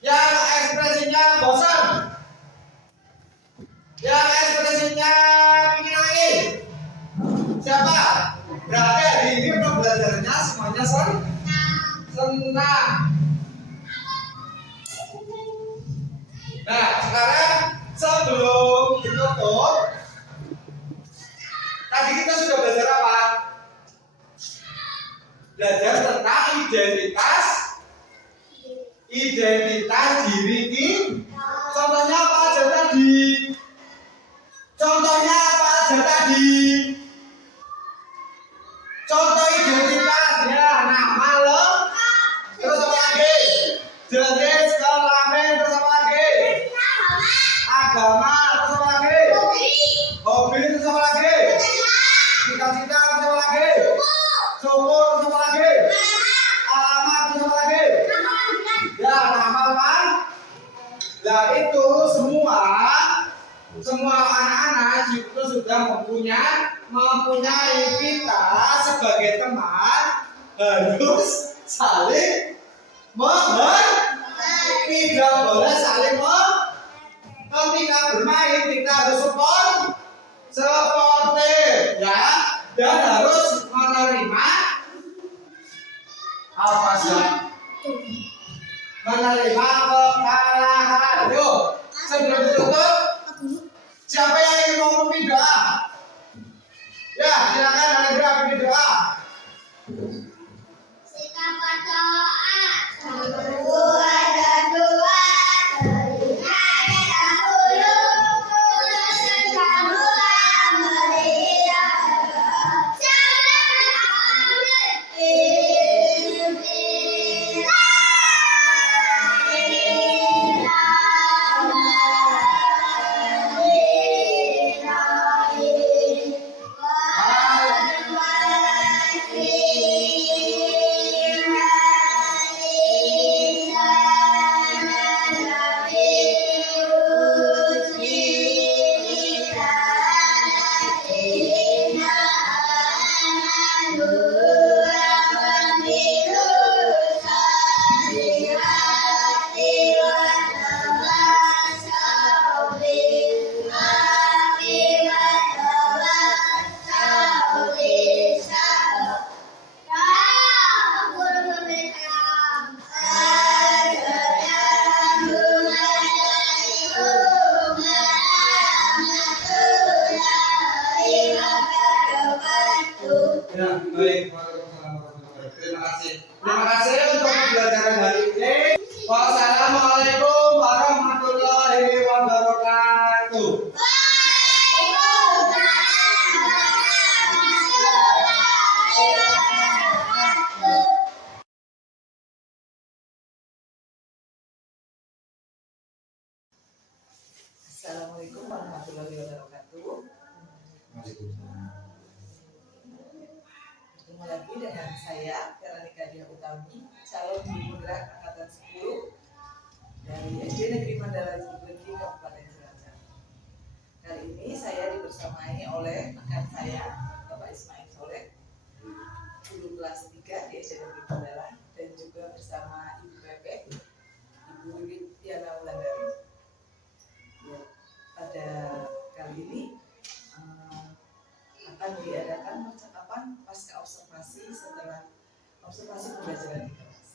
Yang ekspresinya bosan? Yang ekspresinya ingin lagi? Siapa? Berarti hari ini pembelajarannya semuanya senang. Nah, sekarang sebelum ditutup, tadi kita sudah belajar apa? Belajar tentang identitas diri kita. Contohnya apa aja tadi? Contoh identitas ya, nama lo, terus apa lagi? Jenis kelamin, terus apa lagi? Agama, terus apa lagi? Hobi, terus apa lagi? Cita-cita, terus apa lagi? Suku, terus apa lagi? Alamat, terus apa lagi? Ya, nama kan? Nah itu semua anak-anak itu sudah mempunyai kita sebagai teman harus saling menghargai, tidak boleh saling ketika bermain kita harus sportif ya, dan harus menerima apa sih? Menerima kekalahan. Yuk, sebelum ditutup, siapa yang ingin mau memimpin doa? Ya, silakan Alendra memimpin doa. Sikap berdoa. 1, 2, dan 2. Ya, baik. Waalaikumsalam warahmatullahi wabarakatuh. Terima kasih. Terima kasih untuk pembelajaran hari ini. Wassalamualaikum warahmatullahi wabarakatuh. Assalamualaikum warahmatullahi wabarakatuh. Ketemu lagi dengan saya, Veronica Dia Utami, calon guru gerak angkatan 10 dari SD Negeri Mandala Jepulgi, Kabupaten Cilacap. Kali ini saya dibersamai oleh rekan saya, Bapak Ismail Soleh, guru kelas 3 di SD Negeri Mandala, dan juga bersama Ibu Pepe, Ibu Wiwit Tiana Wulandari. Ya, pada kali ini akan diadakan percakapan pasca observasi setelah observasi pembelajaran di kelas.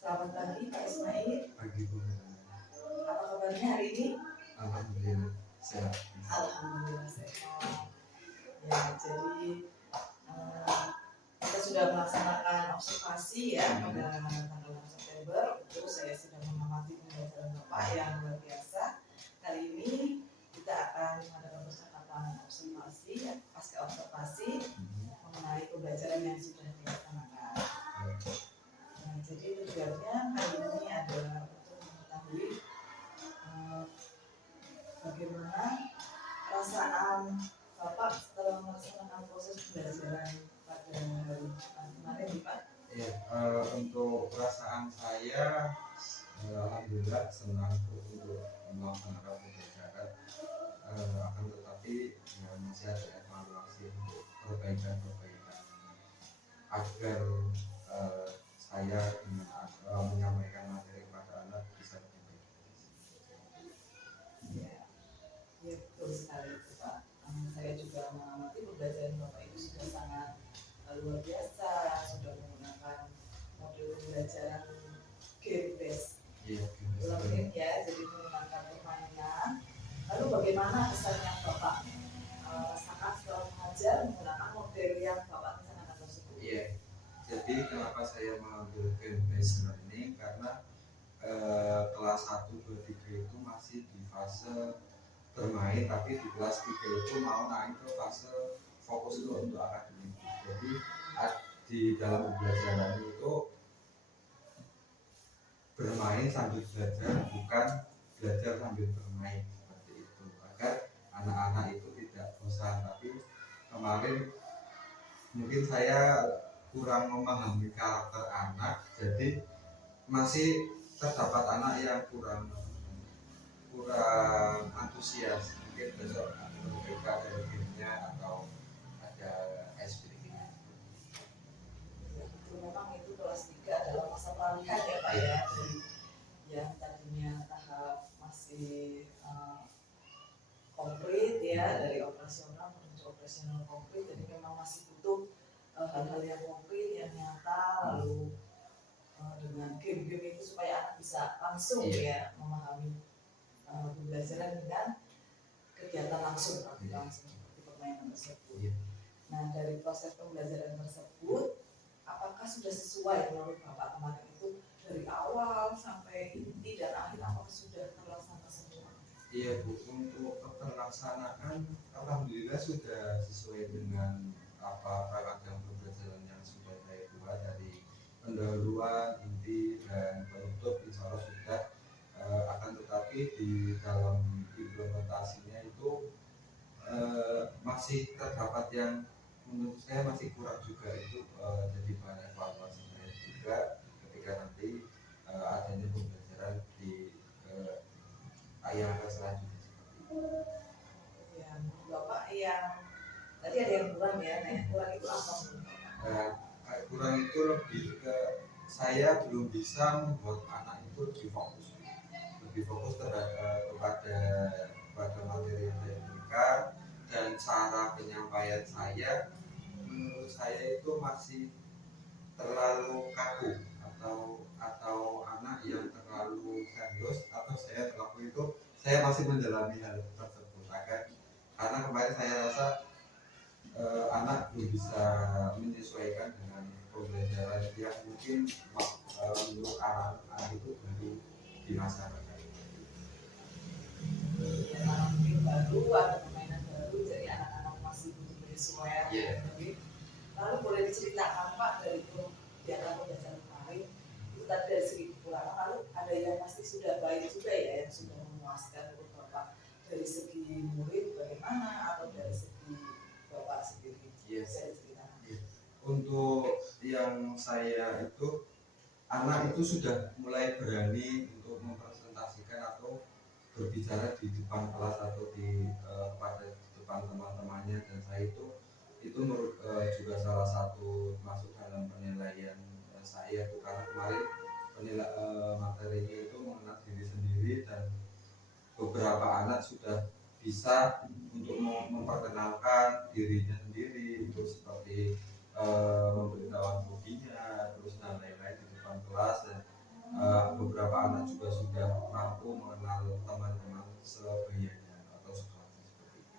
Selamat pagi Pak Ismail. Pagi Bu. Apa kabarnya hari ini? Alhamdulillah sehat. Alhamdulillah sehat. Ya, jadi kita sudah melaksanakan observasi ya pada tanggal 6 September. Itu saya sudah mengamati pembelajaran Bapak yang luar biasa. Kali ini kita akan mengadakan percakapan observasi, ya, pasca observasi mengenai pembelajaran yang sudah dilaksanakan. Nah, jadi tujuannya kali ini adalah untuk mengetahui bagaimana perasaan Bapak setelah melaksanakan proses pembelajaran pada hari kemarin, Pak. Ya, untuk perasaan saya, alhamdulillah senang untuk melaksanakan pembelajaran. Akan tetapi ya, masih ada evaluasi untuk perbaikan agar saya menyampaikan materi kepada anak bisa lebih baik. Ya, ya betul sekali itu Pak. Saya juga mengamati pembelajaran Bapak itu sudah sangat luar biasa, sudah menggunakan model pembelajaran game based learning ya, jadi menggunakan permainan. Lalu bagaimana kesannya Bapak saat setelah mengajar menggunakan model yang Bapak rencanakan tersebut? Iya. Jadi kenapa saya mengambil game based learning, karena kelas 1, 2, 3 itu masih di fase bermain, tapi di kelas 3 itu mau naik ke fase fokus itu untuk akademik. Jadi di dalam pembelajaran itu bermain sambil belajar, bukan belajar sambil bermain, seperti itu, agar anak-anak itu tidak bosan. Tapi kemarin mungkin saya kurang memahami karakter anak, jadi masih terdapat anak yang kurang antusias. Mungkin besok berbeda dari gamenya atau ada SPG-nya. Itu memang itu kelas 3 adalah masa peralihan ya Pak ya, dari yang tadinya tahap masih konkret ya, dari operasional menuju operasional konkret, jadi memang masih butuh hal-hal yang konkret yang nyata, lalu dengan game-game itu supaya anak bisa langsung ya memahami pembelajaran dengan kegiatan langsung, seperti permainan tersebut. Nah, dari proses pembelajaran tersebut, apakah sudah sesuai menurut Bapak kemarin itu dari awal sampai inti dan akhir, apakah sudah terlaksana semua? Iya Bu, untuk pelaksanaan alhamdulillah sudah sesuai dengan ragam pembelajaran yang sudah saya buat, dari pendahuluan, inti, dan penutup insya Allah sudah. Akan tetapi di dalam implementasinya itu masih terdapat yang menurut saya masih kurang juga, itu jadi bahan evaluasi saya juga ketika nanti adanya pembelajaran di yang selanjutnya seperti itu. Ya, Bapak yang tadi ada yang kurang ya, nah yang kurang itu apa? Kurang itu lebih ke saya belum bisa membuat anak itu lebih fokus kepada materi yang saya berikan, dan cara penyampaian saya menurut saya itu masih terlalu kaku, atau anak yang terlalu serius, atau saya terlalu itu, saya masih mendalami hal tersebut karena kemarin saya rasa anak belum bisa menyesuaikan dengan pembelajaran yang mungkin menurut anak-anak itu baru dirasakan. Ya, mungkin baru ada permainan baru, jadi anak-anak masih butuh penyesuaian. Yeah. Lalu boleh diceritakan Pak dari kegiatan pembelajaran kemarin itu tadi dari segi kekurangan, lalu ada yang pasti sudah baik juga ya, yang sudah memuaskan menurut Bapak dari segi murid bagaimana atau dari segi Bapak sendiri? Yes. Bisa diceritakan. Yeah. Untuk yang saya itu anak itu sudah mulai berani untuk mempresentasikan atau berbicara di depan kelas atau pada depan teman-temannya, dan saya itu menurut juga salah satu masuk dalam penilaian saya itu karena kemarin materinya itu mengenal diri sendiri dan beberapa anak sudah bisa untuk memperkenalkan dirinya sendiri itu seperti memberitahuan hobinya terus dan lain-lain di depan kelas, dan beberapa anak juga sudah mampu mengenal teman-teman sebayanya atau sekelasnya seperti itu.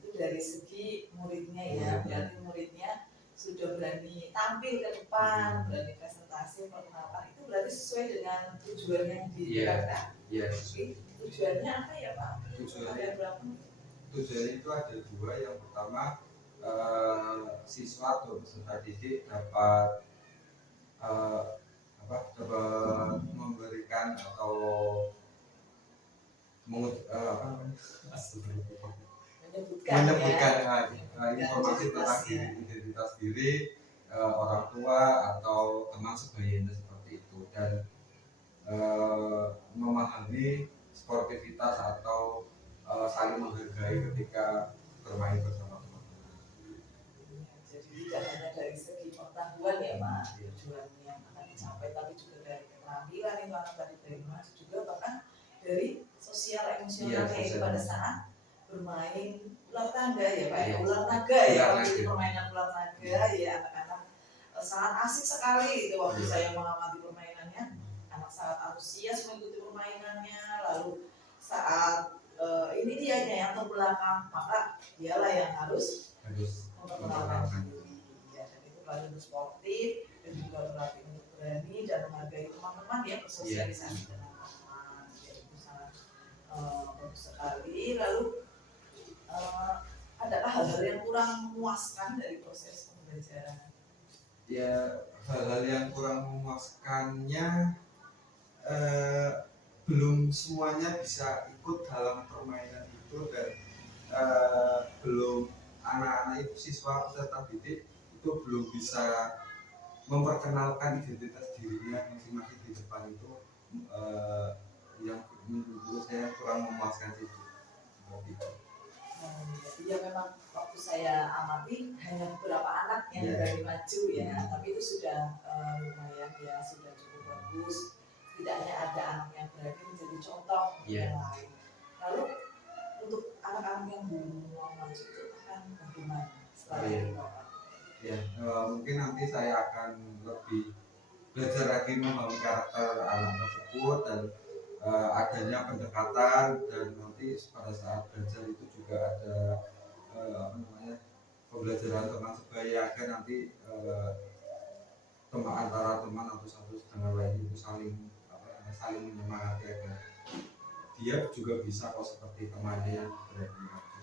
Itu dari segi muridnya ya, berarti muridnya sudah berani tampil ke depan, berani presentasi, perkenalkan, itu berarti sesuai dengan tujuan yang ditetapkan. Yes. Tujuannya apa ya Pak? Tujuannya itu ada dua. Yang pertama siswa atau peserta didik dapat dapat memberikan atau menyebutkan informasi tentang identitas diri orang tua atau teman sebayanya seperti itu, dan memahami sportivitas atau saling menghargai ketika bermain bersama teman-teman. Jadi tidak hanya dari segi pengetahuan ya Pak, tujuan yang akan dicapai, tapi juga dari keterampilan itu anak tadi dari mas juga, bahkan dari sosial emosionalnya itu pada saat bermain ular tangga ya Pak, ular naga ya, waktu permainan ular naga ya, anak-anak sangat asik sekali itu waktu saya mengamati permainannya, anak sangat antusias mengikuti permainannya, lalu saat ini dianya yang terbelakang, maka dialah yang harus memperkenalkan diri ya, dan itu berarti untuk sportif dan juga berarti untuk berani dan menghargai teman-teman ya, bersosialisasi dengan teman ya, itu sangat bagus sekali. Lalu adakah hal-hal yang kurang memuaskan dari proses pembelajaran? Ya, hal-hal yang kurang memuaskannya belum semuanya bisa ikut dalam permainan itu, dan belum anak-anak itu siswa peserta didik itu belum bisa memperkenalkan identitas dirinya masing-masing di depan itu, yang menurut saya kurang memuaskan itu. Ya memang waktu saya amati hanya beberapa anak yang berani maju ya, tapi itu sudah lumayan ya, sudah cukup bagus. Tidaknya ada anak yang berani menjadi contoh yang lain. Lalu untuk anak-anak yang belum mau maju itu akan bagaimana setelah ini Bapak? Ya, mungkin nanti saya akan lebih belajar lagi membangun karakter anak tersebut dan adanya pendekatan, dan nanti pada saat belajar itu juga ada pembelajaran teman sebaya, agar nanti antara teman atau satu dengan lain itu saling menyemangati agar dia juga bisa kok seperti temannya yang berani maju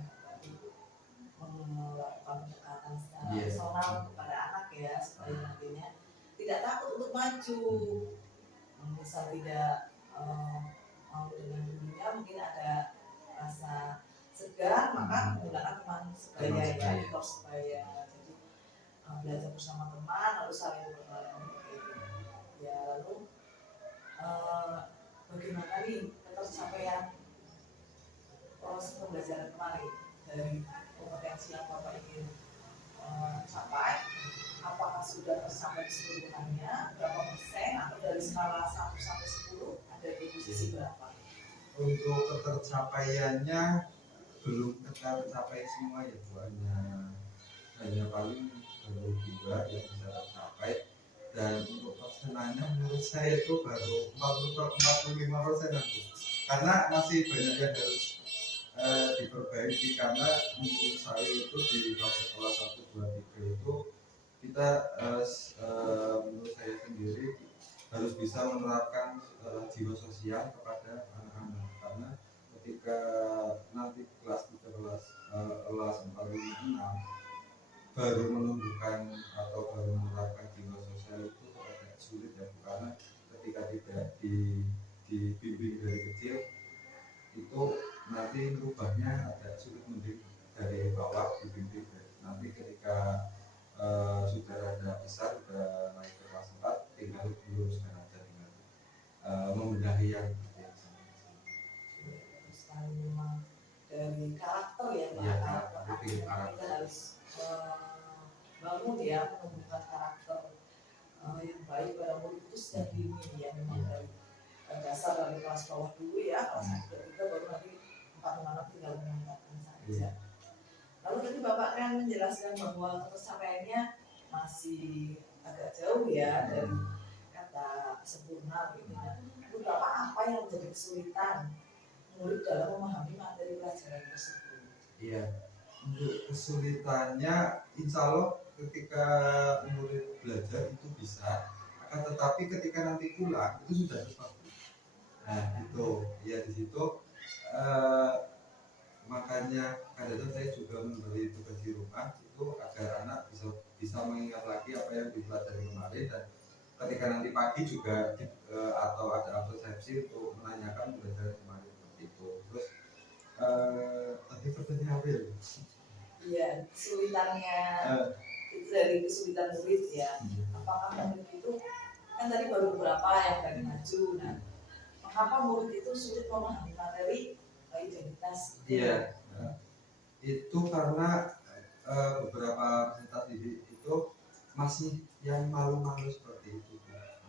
seperti itu. Melakukan pendekatan secara personal kepada anak ya, supaya nantinya tidak takut untuk maju. Misal tidak mau dengan dirinya, mungkin ada rasa segan, maka menggunakan teman sebaya ya, mentor sebaya. Jadi belajar bersama teman, lalu saling berkenalan ya. Lalu bagaimana nih ketercapaian proses pembelajaran kemarin dari kompetensi yang Bapak ingin capai? Apakah sudah tercapai keseluruhannya, berapa persen, atau dari skala 1 sampai 10 ada di posisi berapa? Untuk ketercapaiannya belum tercapai semua ya Bu, hanya paling baru 2 yang bisa tercapai, dan untuk persenannya menurut saya itu baru 45% karena masih banyak yang harus diperbaiki, karena menurut saya itu di fase kelas 1, 2, 3 itu kita menurut saya sendiri harus bisa menerapkan jiwa sosial kepada anak-anak, karena ketika nanti kelas 3, kelas 4, 5, 6 baru menumbuhkan atau baru menerapkan jiwa sosial itu agak sulit ya, karena ketika tidak dibimbing dari kecil itu nanti merubahnya agak sulit, mending dari bawah dibimbing. Nanti ketika sudah ada besar, sudah naik ke kelas 4, tinggal diluruskan aja dengan membenahi yang Sekali memang dari karakter ya Pak, ya, karakter kita harus bangun ya, menumbuhkan karakter yang baik pada murid itu sejak dini ya, memang dari dasar dari kelas bawah dulu ya, kelas 1, 3 baru nanti 4, 5 tinggal meningkatkan saja. Lalu tadi Bapak kan menjelaskan bahwa pencapaiannya masih agak jauh ya dari kata sempurna gitu. Lalu Bapak apa yang menjadi kesulitan murid dalam memahami materi pelajaran tersebut? Iya, untuk kesulitannya insya Allah ketika murid belajar itu bisa, akan tetapi ketika nanti pulang itu sudah sesuatu. Nah itu ya, di situ makanya kadang-kadang saya juga memberi tugas di rumah itu agar anak bisa mengingat lagi apa yang dipelajari kemarin, dan ketika nanti pagi juga atau ada absensi untuk menanyakan pelajaran kemarin seperti itu. Terus tadi pertanyaan apa ya? Iya, kesulitannya itu dari kesulitan murid ya. Apakah murid itu kan tadi baru beberapa yang dari maju, nah mengapa murid itu sulit memahami materi identitas? Iya, itu karena beberapa peserta didik itu masih yang malu-malu seperti itu,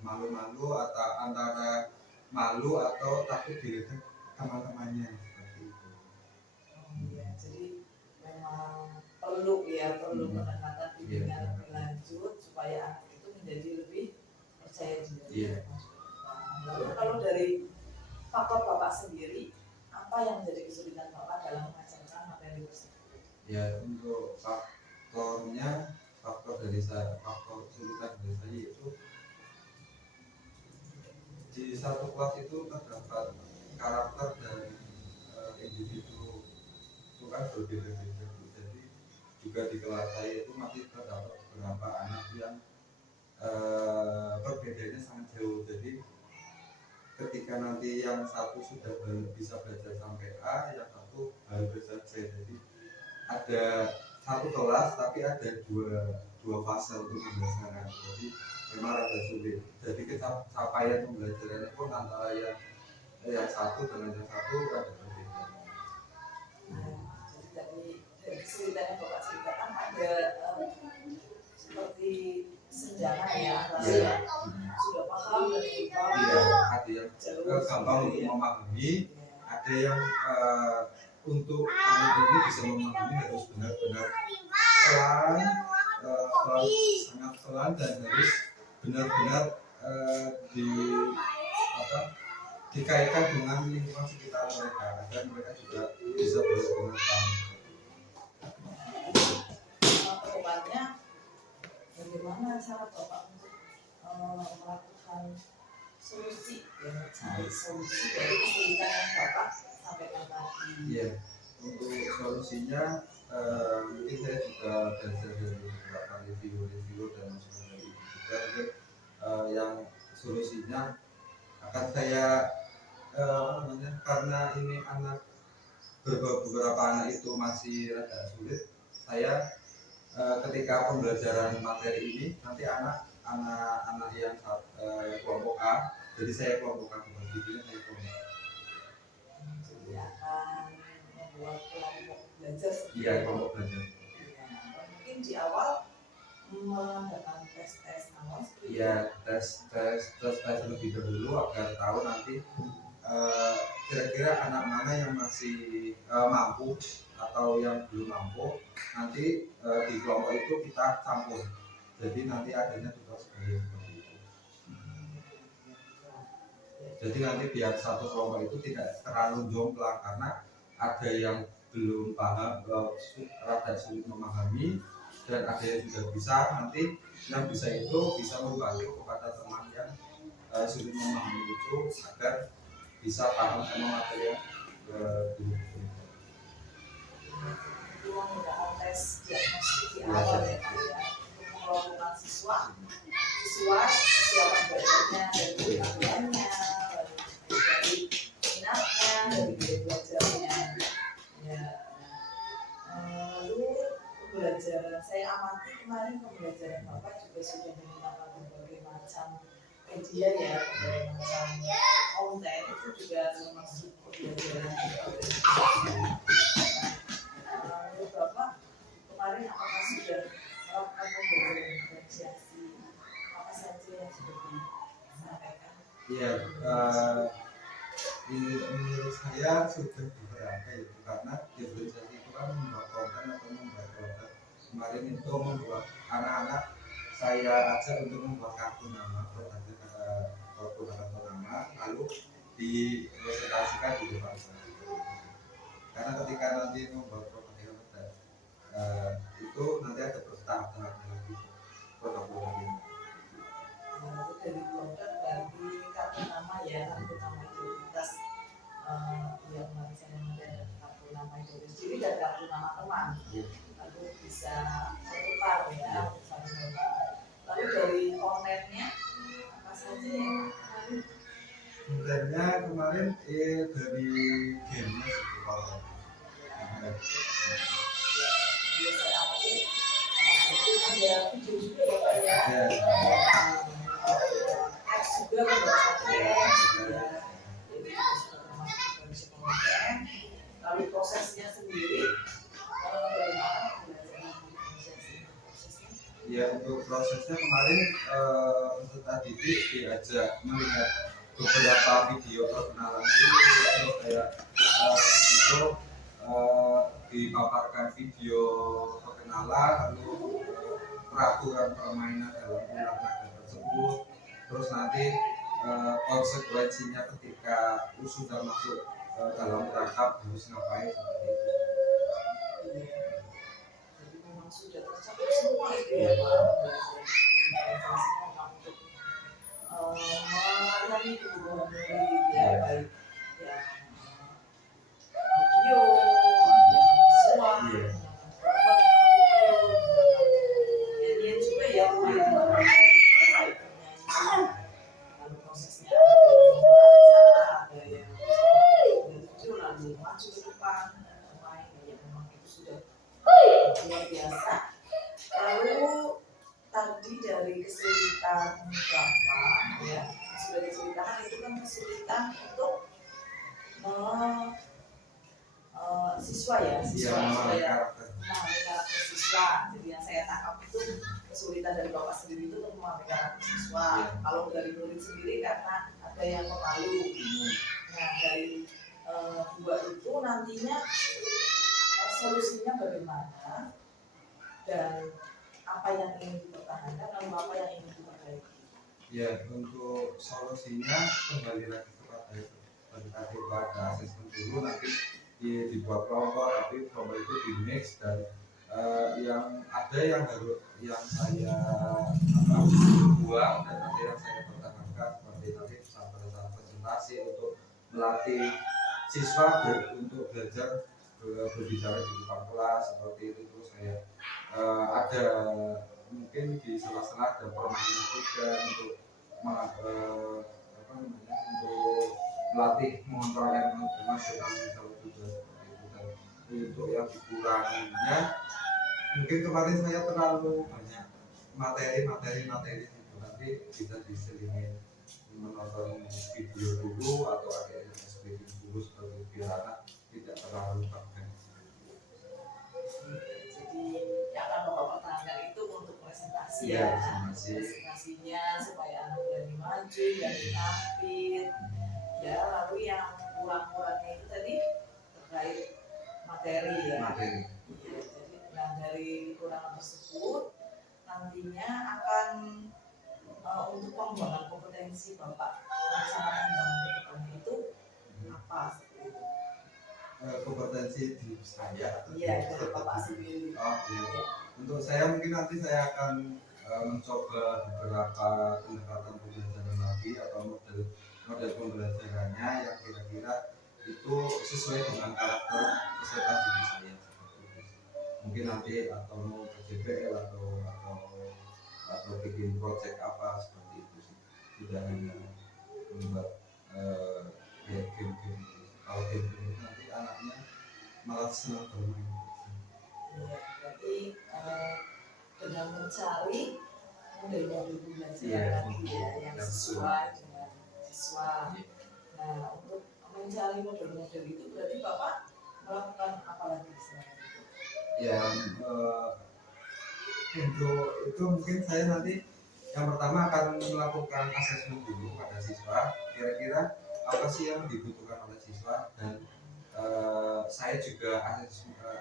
malu-malu atau antara malu atau takut dilihat teman-temannya seperti itu. Iya, jadi memang perlu pendekatan bimbingan lebih lanjut supaya anak itu menjadi lebih percaya diri. Iya. Nah, lalu kalau dari faktor Bapak sendiri, apa yang menjadi kesulitan Bapak dalam mengajarkan materi tersebut? Ya, untuk faktornya, faktor kesulitan dari saya itu di satu kelas itu terdapat karakter dan individu itu kan berbeda-beda. Jadi juga di kelas saya itu masih terdapat beberapa anak yang perbedaannya sangat jauh. Jadi ketika nanti yang satu sudah bisa belajar sampai A, yang satu baru belajar C. Jadi ada satu kelas tapi ada dua fase untuk pembelajaran. Jadi memang agak sulit. Jadi capaian pembelajarannya pun antara yang satu dengan yang satu ada berbeda. Jadi dari kesulitan yang Bapak ceritakan ada seperti senjangan ya, antara sudah paham dan lupa. Iya, ada yang gampang untuk memahami, ada yang untuk anak ini bisa memahami harus benar-benar pelan, sangat pelan, dan harus benar-benar dikaitkan dengan lingkungan sekitar mereka agar mereka juga bisa benar-benar paham. Kedepannya bagaimana cara Bapak untuk melakukan solusi ya, mencari solusi dari kesulitan yang Bapak sampaikan tadi? Iya, untuk solusinya mungkin saya juga belajar dari beberapa review dan masukan dari ibu juga. Yang solusinya akan saya karena ini beberapa anak itu masih agak sulit, saya ketika pembelajaran materi ini nanti anak yang kelompok A, jadi saya kelompok A, jadi saya kelompok A. Jadi akan membuat kelompok belajar seperti Iya, kelompok belajar. Ya, mungkin di awal mengadakan tes awal seperti Iya, tes lebih dahulu agar tahu nanti kira-kira anak mana yang masih mampu atau yang belum mampu. Nanti di kelompok itu kita campur, jadi nanti adanya tugas seperti itu. Jadi nanti biar satu kelompok itu tidak terlalu jomplang, karena ada yang belum paham, rada sulit memahami, dan ada yang sudah bisa. Nanti yang bisa itu bisa membantu kepada teman yang sulit memahami itu agar bisa paham sama materi yang diberikan. Itu menggunakan tes diagnostik di awal ya Pak ya, untuk mengelompokkan siswa kesiapan belajarnya, dari keahliannya, dari minatnya, dari gaya belajarnya ya. Lalu pembelajaran, saya amati kemarin pembelajaran Bapak juga sudah menggunakan berbagai macam media ya, berbagai macam konten, itu juga termasuk pembelajaran. Menurut Bapak kemarin apakah sudah melakukan pembelajaran diferensiasi, apa saja yang sudah disampaikan? Iya, menurut saya sudah beberapa ya, karena diferensiasi itu kan membuat konten atau membuat konten. Kemarin itu membuat anak-anak saya ajak untuk membuat kartu nama, kartu nama, lalu dipresentasikan di depan saya. Karena ketika nanti membuat produk itu nanti ada bertahap-tahapnya lagi produk-produk ini. Itu dari produk berarti kartu nama ya, kartu nama identitas yang kemarin saya ada kartu nama identitas diri dan kartu nama teman, lalu bisa bertukar ya, saling. Lalu dari kontennya apa saja yang kontennya kemarin dari gamenya seperti biasa apa sih? Itu ada video juga ya Pak ya. Apps juga kan bahasa ya. Jadi sudah termasuk dari konten. Lalu prosesnya sendiri bagaimana belajar prosesnya? Ya, untuk prosesnya kemarin peserta didik diajak melihat beberapa video perkenalan dulu, terus kayak itu dipaparkan video perkenalan, lalu peraturan permainan dalam olahraga tersebut, terus nanti konsekuensinya ketika sudah masuk dalam perangkap harus ngapain seperti itu. Jadi memang sudah tercapai semua itu ya Pak. Melayani kebutuhan murid ya, baik yang audio, suara, jadi juga ya lalu prosesnya ada yang video lalu maju ke depan main ya, memang itu sudah luar biasa. Lalu tadi dari kesulitan Bapak ya, sudah diceritakan itu kan kesulitan untuk siswa ya, supaya memahami karakter siswa. Jadi yang saya tangkap itu kesulitan dari Bapak sendiri itu untuk memahami karakter siswa. Kalau dari murid sendiri karena ada yang pemalu. Nah dari dua itu nantinya solusinya bagaimana dan apa yang ingin dipertahankan dan apa yang ingin diperbaiki? Ya, untuk solusinya kembali lagi kepada asesmen dulu, nanti dibuat kelompok, tapi kelompok itu di mix, dan yang ada yang saya buang dan ada yang saya pertahankan, seperti nanti pada saat presentasi untuk melatih siswa untuk belajar berbicara di depan kelas seperti itu. Terus saya ada mungkin di sela-sela ada permainan juga untuk untuk melatih mengontrol emosional juga seperti itu. Dan untuk yang dikuranginya mungkin kemarin saya terlalu banyak materi itu, nanti bisa diselingin menonton video dulu atau ada yang streaming dulu seperti biar anak tidak terlalu capek. Jadi yang akan Bapak pertahankan itu untuk presentasi ya, presentasinya supaya anak berani maju, berani tampil ya. Lalu yang kurang-kurangnya itu tadi terkait materi ya. Iya, jadi dari kekurangan tersebut nantinya akan untuk pengembangan kompetensi Bapak, rencana pengembangan ke depannya itu apa seperti itu? kompetensi diri saya. Iya, dari Bapak sendiri. Oh, iya. Untuk saya mungkin nanti saya akan mencoba beberapa pendekatan pembelajaran lagi atau model pembelajarannya yang kira-kira itu sesuai dengan karakter peserta didik saya. Mungkin nanti atau mau ke JPL atau bikin project apa seperti itu sih. Tidak hanya membuat kayak game-game. Kalau game-game nanti anaknya malah senang bermain. Iya, berarti dengan mencari model-model pembelajaran lagi ya yang sesuai dengan siswa. Nah, untuk mencari model-model itu berarti Bapak melakukan apa lagi selain itu? Ya, untuk itu mungkin saya nanti yang pertama akan melakukan asesmen dulu pada siswa, kira-kira apa sih yang dibutuhkan oleh siswa, dan saya juga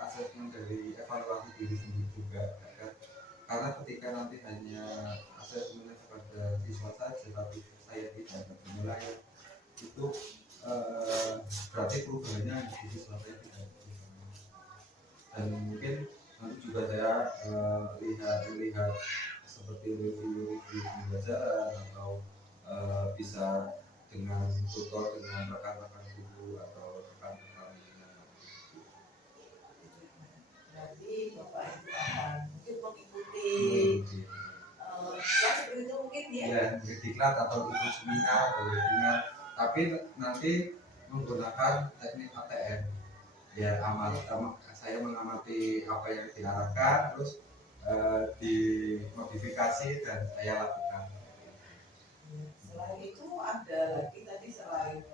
asesmen dari evaluasi diri sendiri juga, kan? Karena ketika nanti hanya asesmennya kepada siswa saja tapi saya tidak menilai itu berarti perubahannya di siswa saya tidak berubah. Dan mungkin nanti juga saya lihat seperti review pembelajaran atau bisa dengan tutor dengan rekan-rekan guru atau rekan-rekan. Berarti Bapak itu akan mungkin mengikuti kelas seperti itu mungkin ya? Ya, diklat atau ikut seminar atau webinar, tapi nanti menggunakan teknik ATM. Ya, saya mengamati apa yang diarahkan, terus dimodifikasi dan saya lakukan. Selain itu ada lagi tadi selain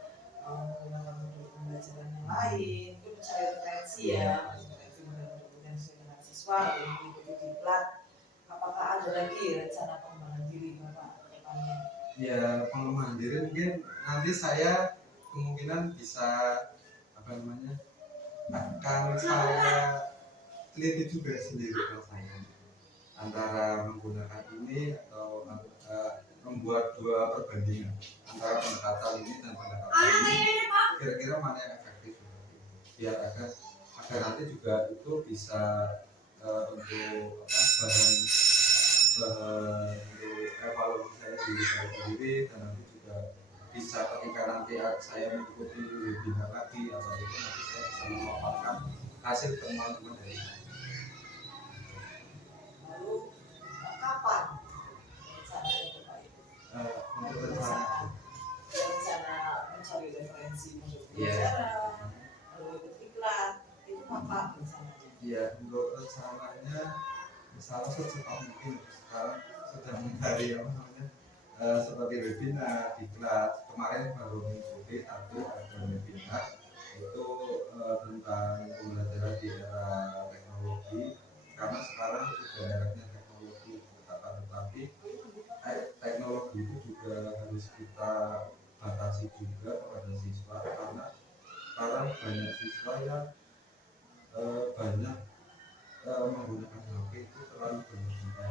menggunakan modul pembelajaran yang lain, itu mencari referensi ya, referensi model-model dengan siswa, mengikuti diklat. Apakah ada lagi rencana pengembangan diri Bapak ke depannya? Ya, pengembangan diri mungkin nanti saya kemungkinan bisa akan saya teliti juga sendiri kalau saya antara menggunakan ini atau membuat dua perbandingan antara pendekatan ini dan pendekatan ini, kira-kira mana yang efektif biar agar nanti juga itu bisa untuk bahan untuk evaluasi saya diri saya sendiri, dan nanti juga bisa ketika nanti saya mengikuti webinar lagi atau itu nanti saya bisa memaparkan hasil temuan-temuan dari saya. Lalu kapan rencananya Bapak itu? Untuk rencana mencari referensi modul pembelajaran, lalu ikut diklat, itu apa rencananya? Ya, untuk rencananya misalnya secepat mungkin sekarang sedang mencari seperti webinar, diklat. Kemarin baru mengikuti ada webinar itu tentang pembelajaran di era teknologi, karena sekarang sudah eranya teknologi, tetapi teknologi itu juga harus kita batasi juga kepada siswa, karena sekarang banyak siswa yang banyak menggunakan HP itu terlalu berlebihan.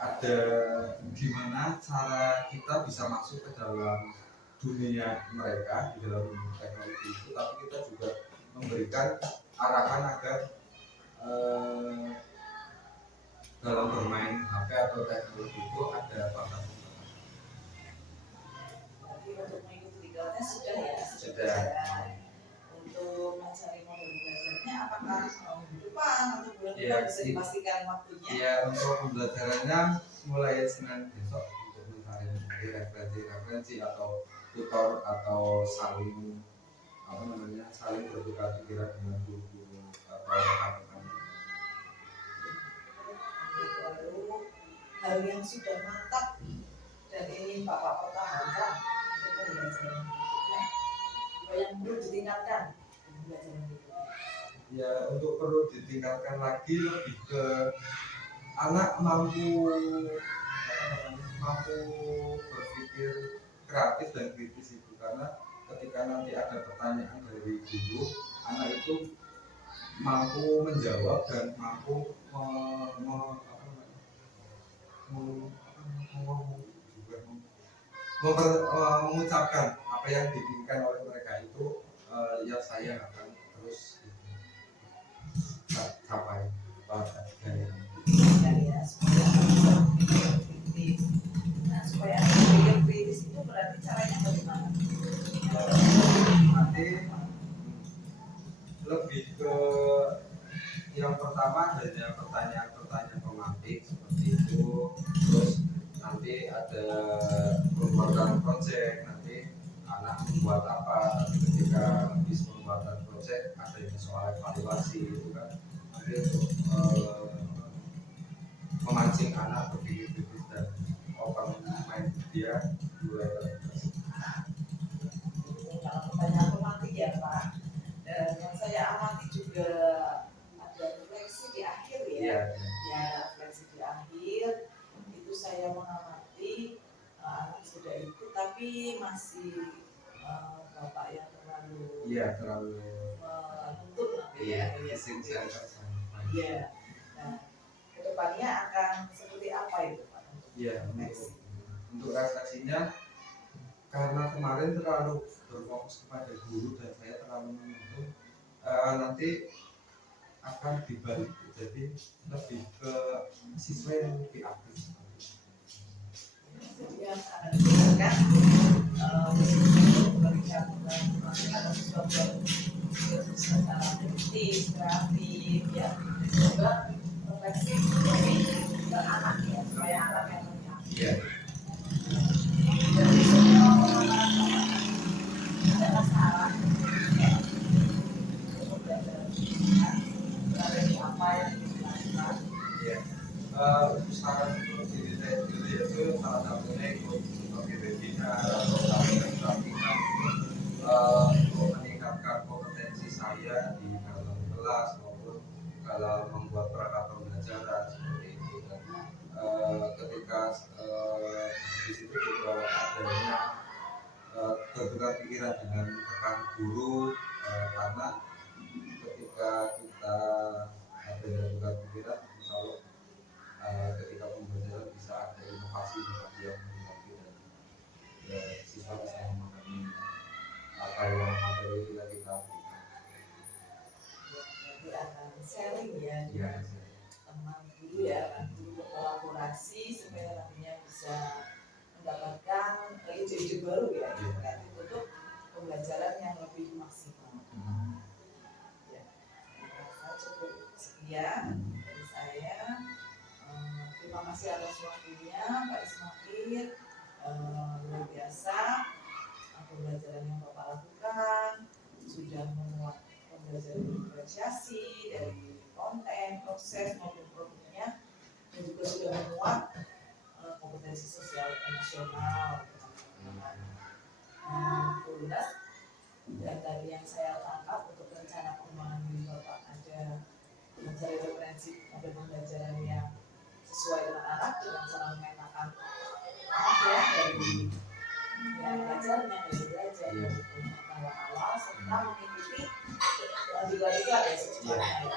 Ada gimana cara kita bisa masuk ke dalam dunia mereka, di dalam dunia teknologi itu, tapi kita juga memberikan arahan agar dalam bermain HP atau teknologi itu ada batas. Jadi untuk mengikuti diklatnya sudah ya? Sudah. Untuk mencari model belajarnya apakah minggu depan atau bulan Ya, depan bisa dipastikan waktunya? Ya, untuk pembelajarannya mulai Senin besok untuk mencari referensi atau tutor atau saling bertukar pikiran dengan guru-guru atau rekan-rekan. Lalu hal yang sudah mantap dan ini Bapak pertahankan untuk pembelajaran berikutnya, apa yang perlu ditingkatkan di pembelajaran berikutnya? Ya, untuk perlu ditingkatkan lagi lebih ke anak mampu berpikir kreatif dan kritis itu, karena ketika nanti ada pertanyaan dari guru, anak itu mampu menjawab dan mampu mengucapkan apa yang diinginkan oleh mereka itu ya saya akan terus capai dari ya supaya bisa berpikir kritis. Nah, supaya berpikir kritis itu berarti caranya bagaimana? nanti lebih ke yang pertama hanya pertanyaan-pertanyaan pemantik seperti itu, terus nanti ada pembuatan proyek, nanti anak membuat apa, nanti ketika habis pembuatan proyek ada yang soal evaluasi itu kan, nanti untuk memancing anak berpikir kritis dan open mind dia mulai beradaptasi. Kalau pertanyaan pemantik ya Pak, dan yang saya amati juga ada refleksi di akhir ya. Iya. Ya, refleksi di akhir itu saya mengamati anak sudah ikut tapi masih bapak yang terlalu menuntut ya. Iya. Nah, kedepannya akan seperti apa itu Pak? Iya, untuk refleksinya karena kemarin terlalu berfokus kepada guru dan saya terlalu menuntut, nanti akan dibalik, jadi lebih ke siswa yang lebih aktif. Jadi yang akan diberikan memberikan atau sesuatu yang secara kritis, kreatif, ya juga refleksi ke anak ya, supaya anak yang punya. Iya. Jadi semua adalah salah. Berada di apa yang dilakukan. Iya. Saran untuk diri saya sendiri yaitu salah satunya ikut sebagai webinar atau pelatihan untuk meningkatkan kompetensi saya di dalam kelas maupun dalam membuat perangkat pembelajaran seperti itu. Dan ketika di situ juga adanya bertukar pikiran dengan rekan guru, karena ketika kita ada bertukar pikiran, insya Allah ketika pembelajaran bisa ada inovasi yang meningkat dan siswa bisa memahami apa yang materi yang kita lakukan. Jadi akan sharing ya, Ya, teman guru ya, guru berkolaborasi supaya nantinya bisa mendapatkan ide-ide baru ya, untuk pembelajaran yang lebih maksimal. Ya, saya cukup sekian dari saya. Terima kasih atas waktunya Pak Ismail, luar biasa pembelajaran yang Bapak lakukan, sudah memuat pembelajaran diferensiasi dari konten, proses maupun produknya, dan juga sudah memuat kompetensi sosial emosional lunas. Dan dari yang saya tangkap untuk rencana pengembangan diri Bapak ada mencari referensi pada pembelajaran yang sesuai dengan anak, dengan cara memetakan anak ya, dari yang belajarnya, dari belajar dari awal serta mengikuti juga ya secepatnya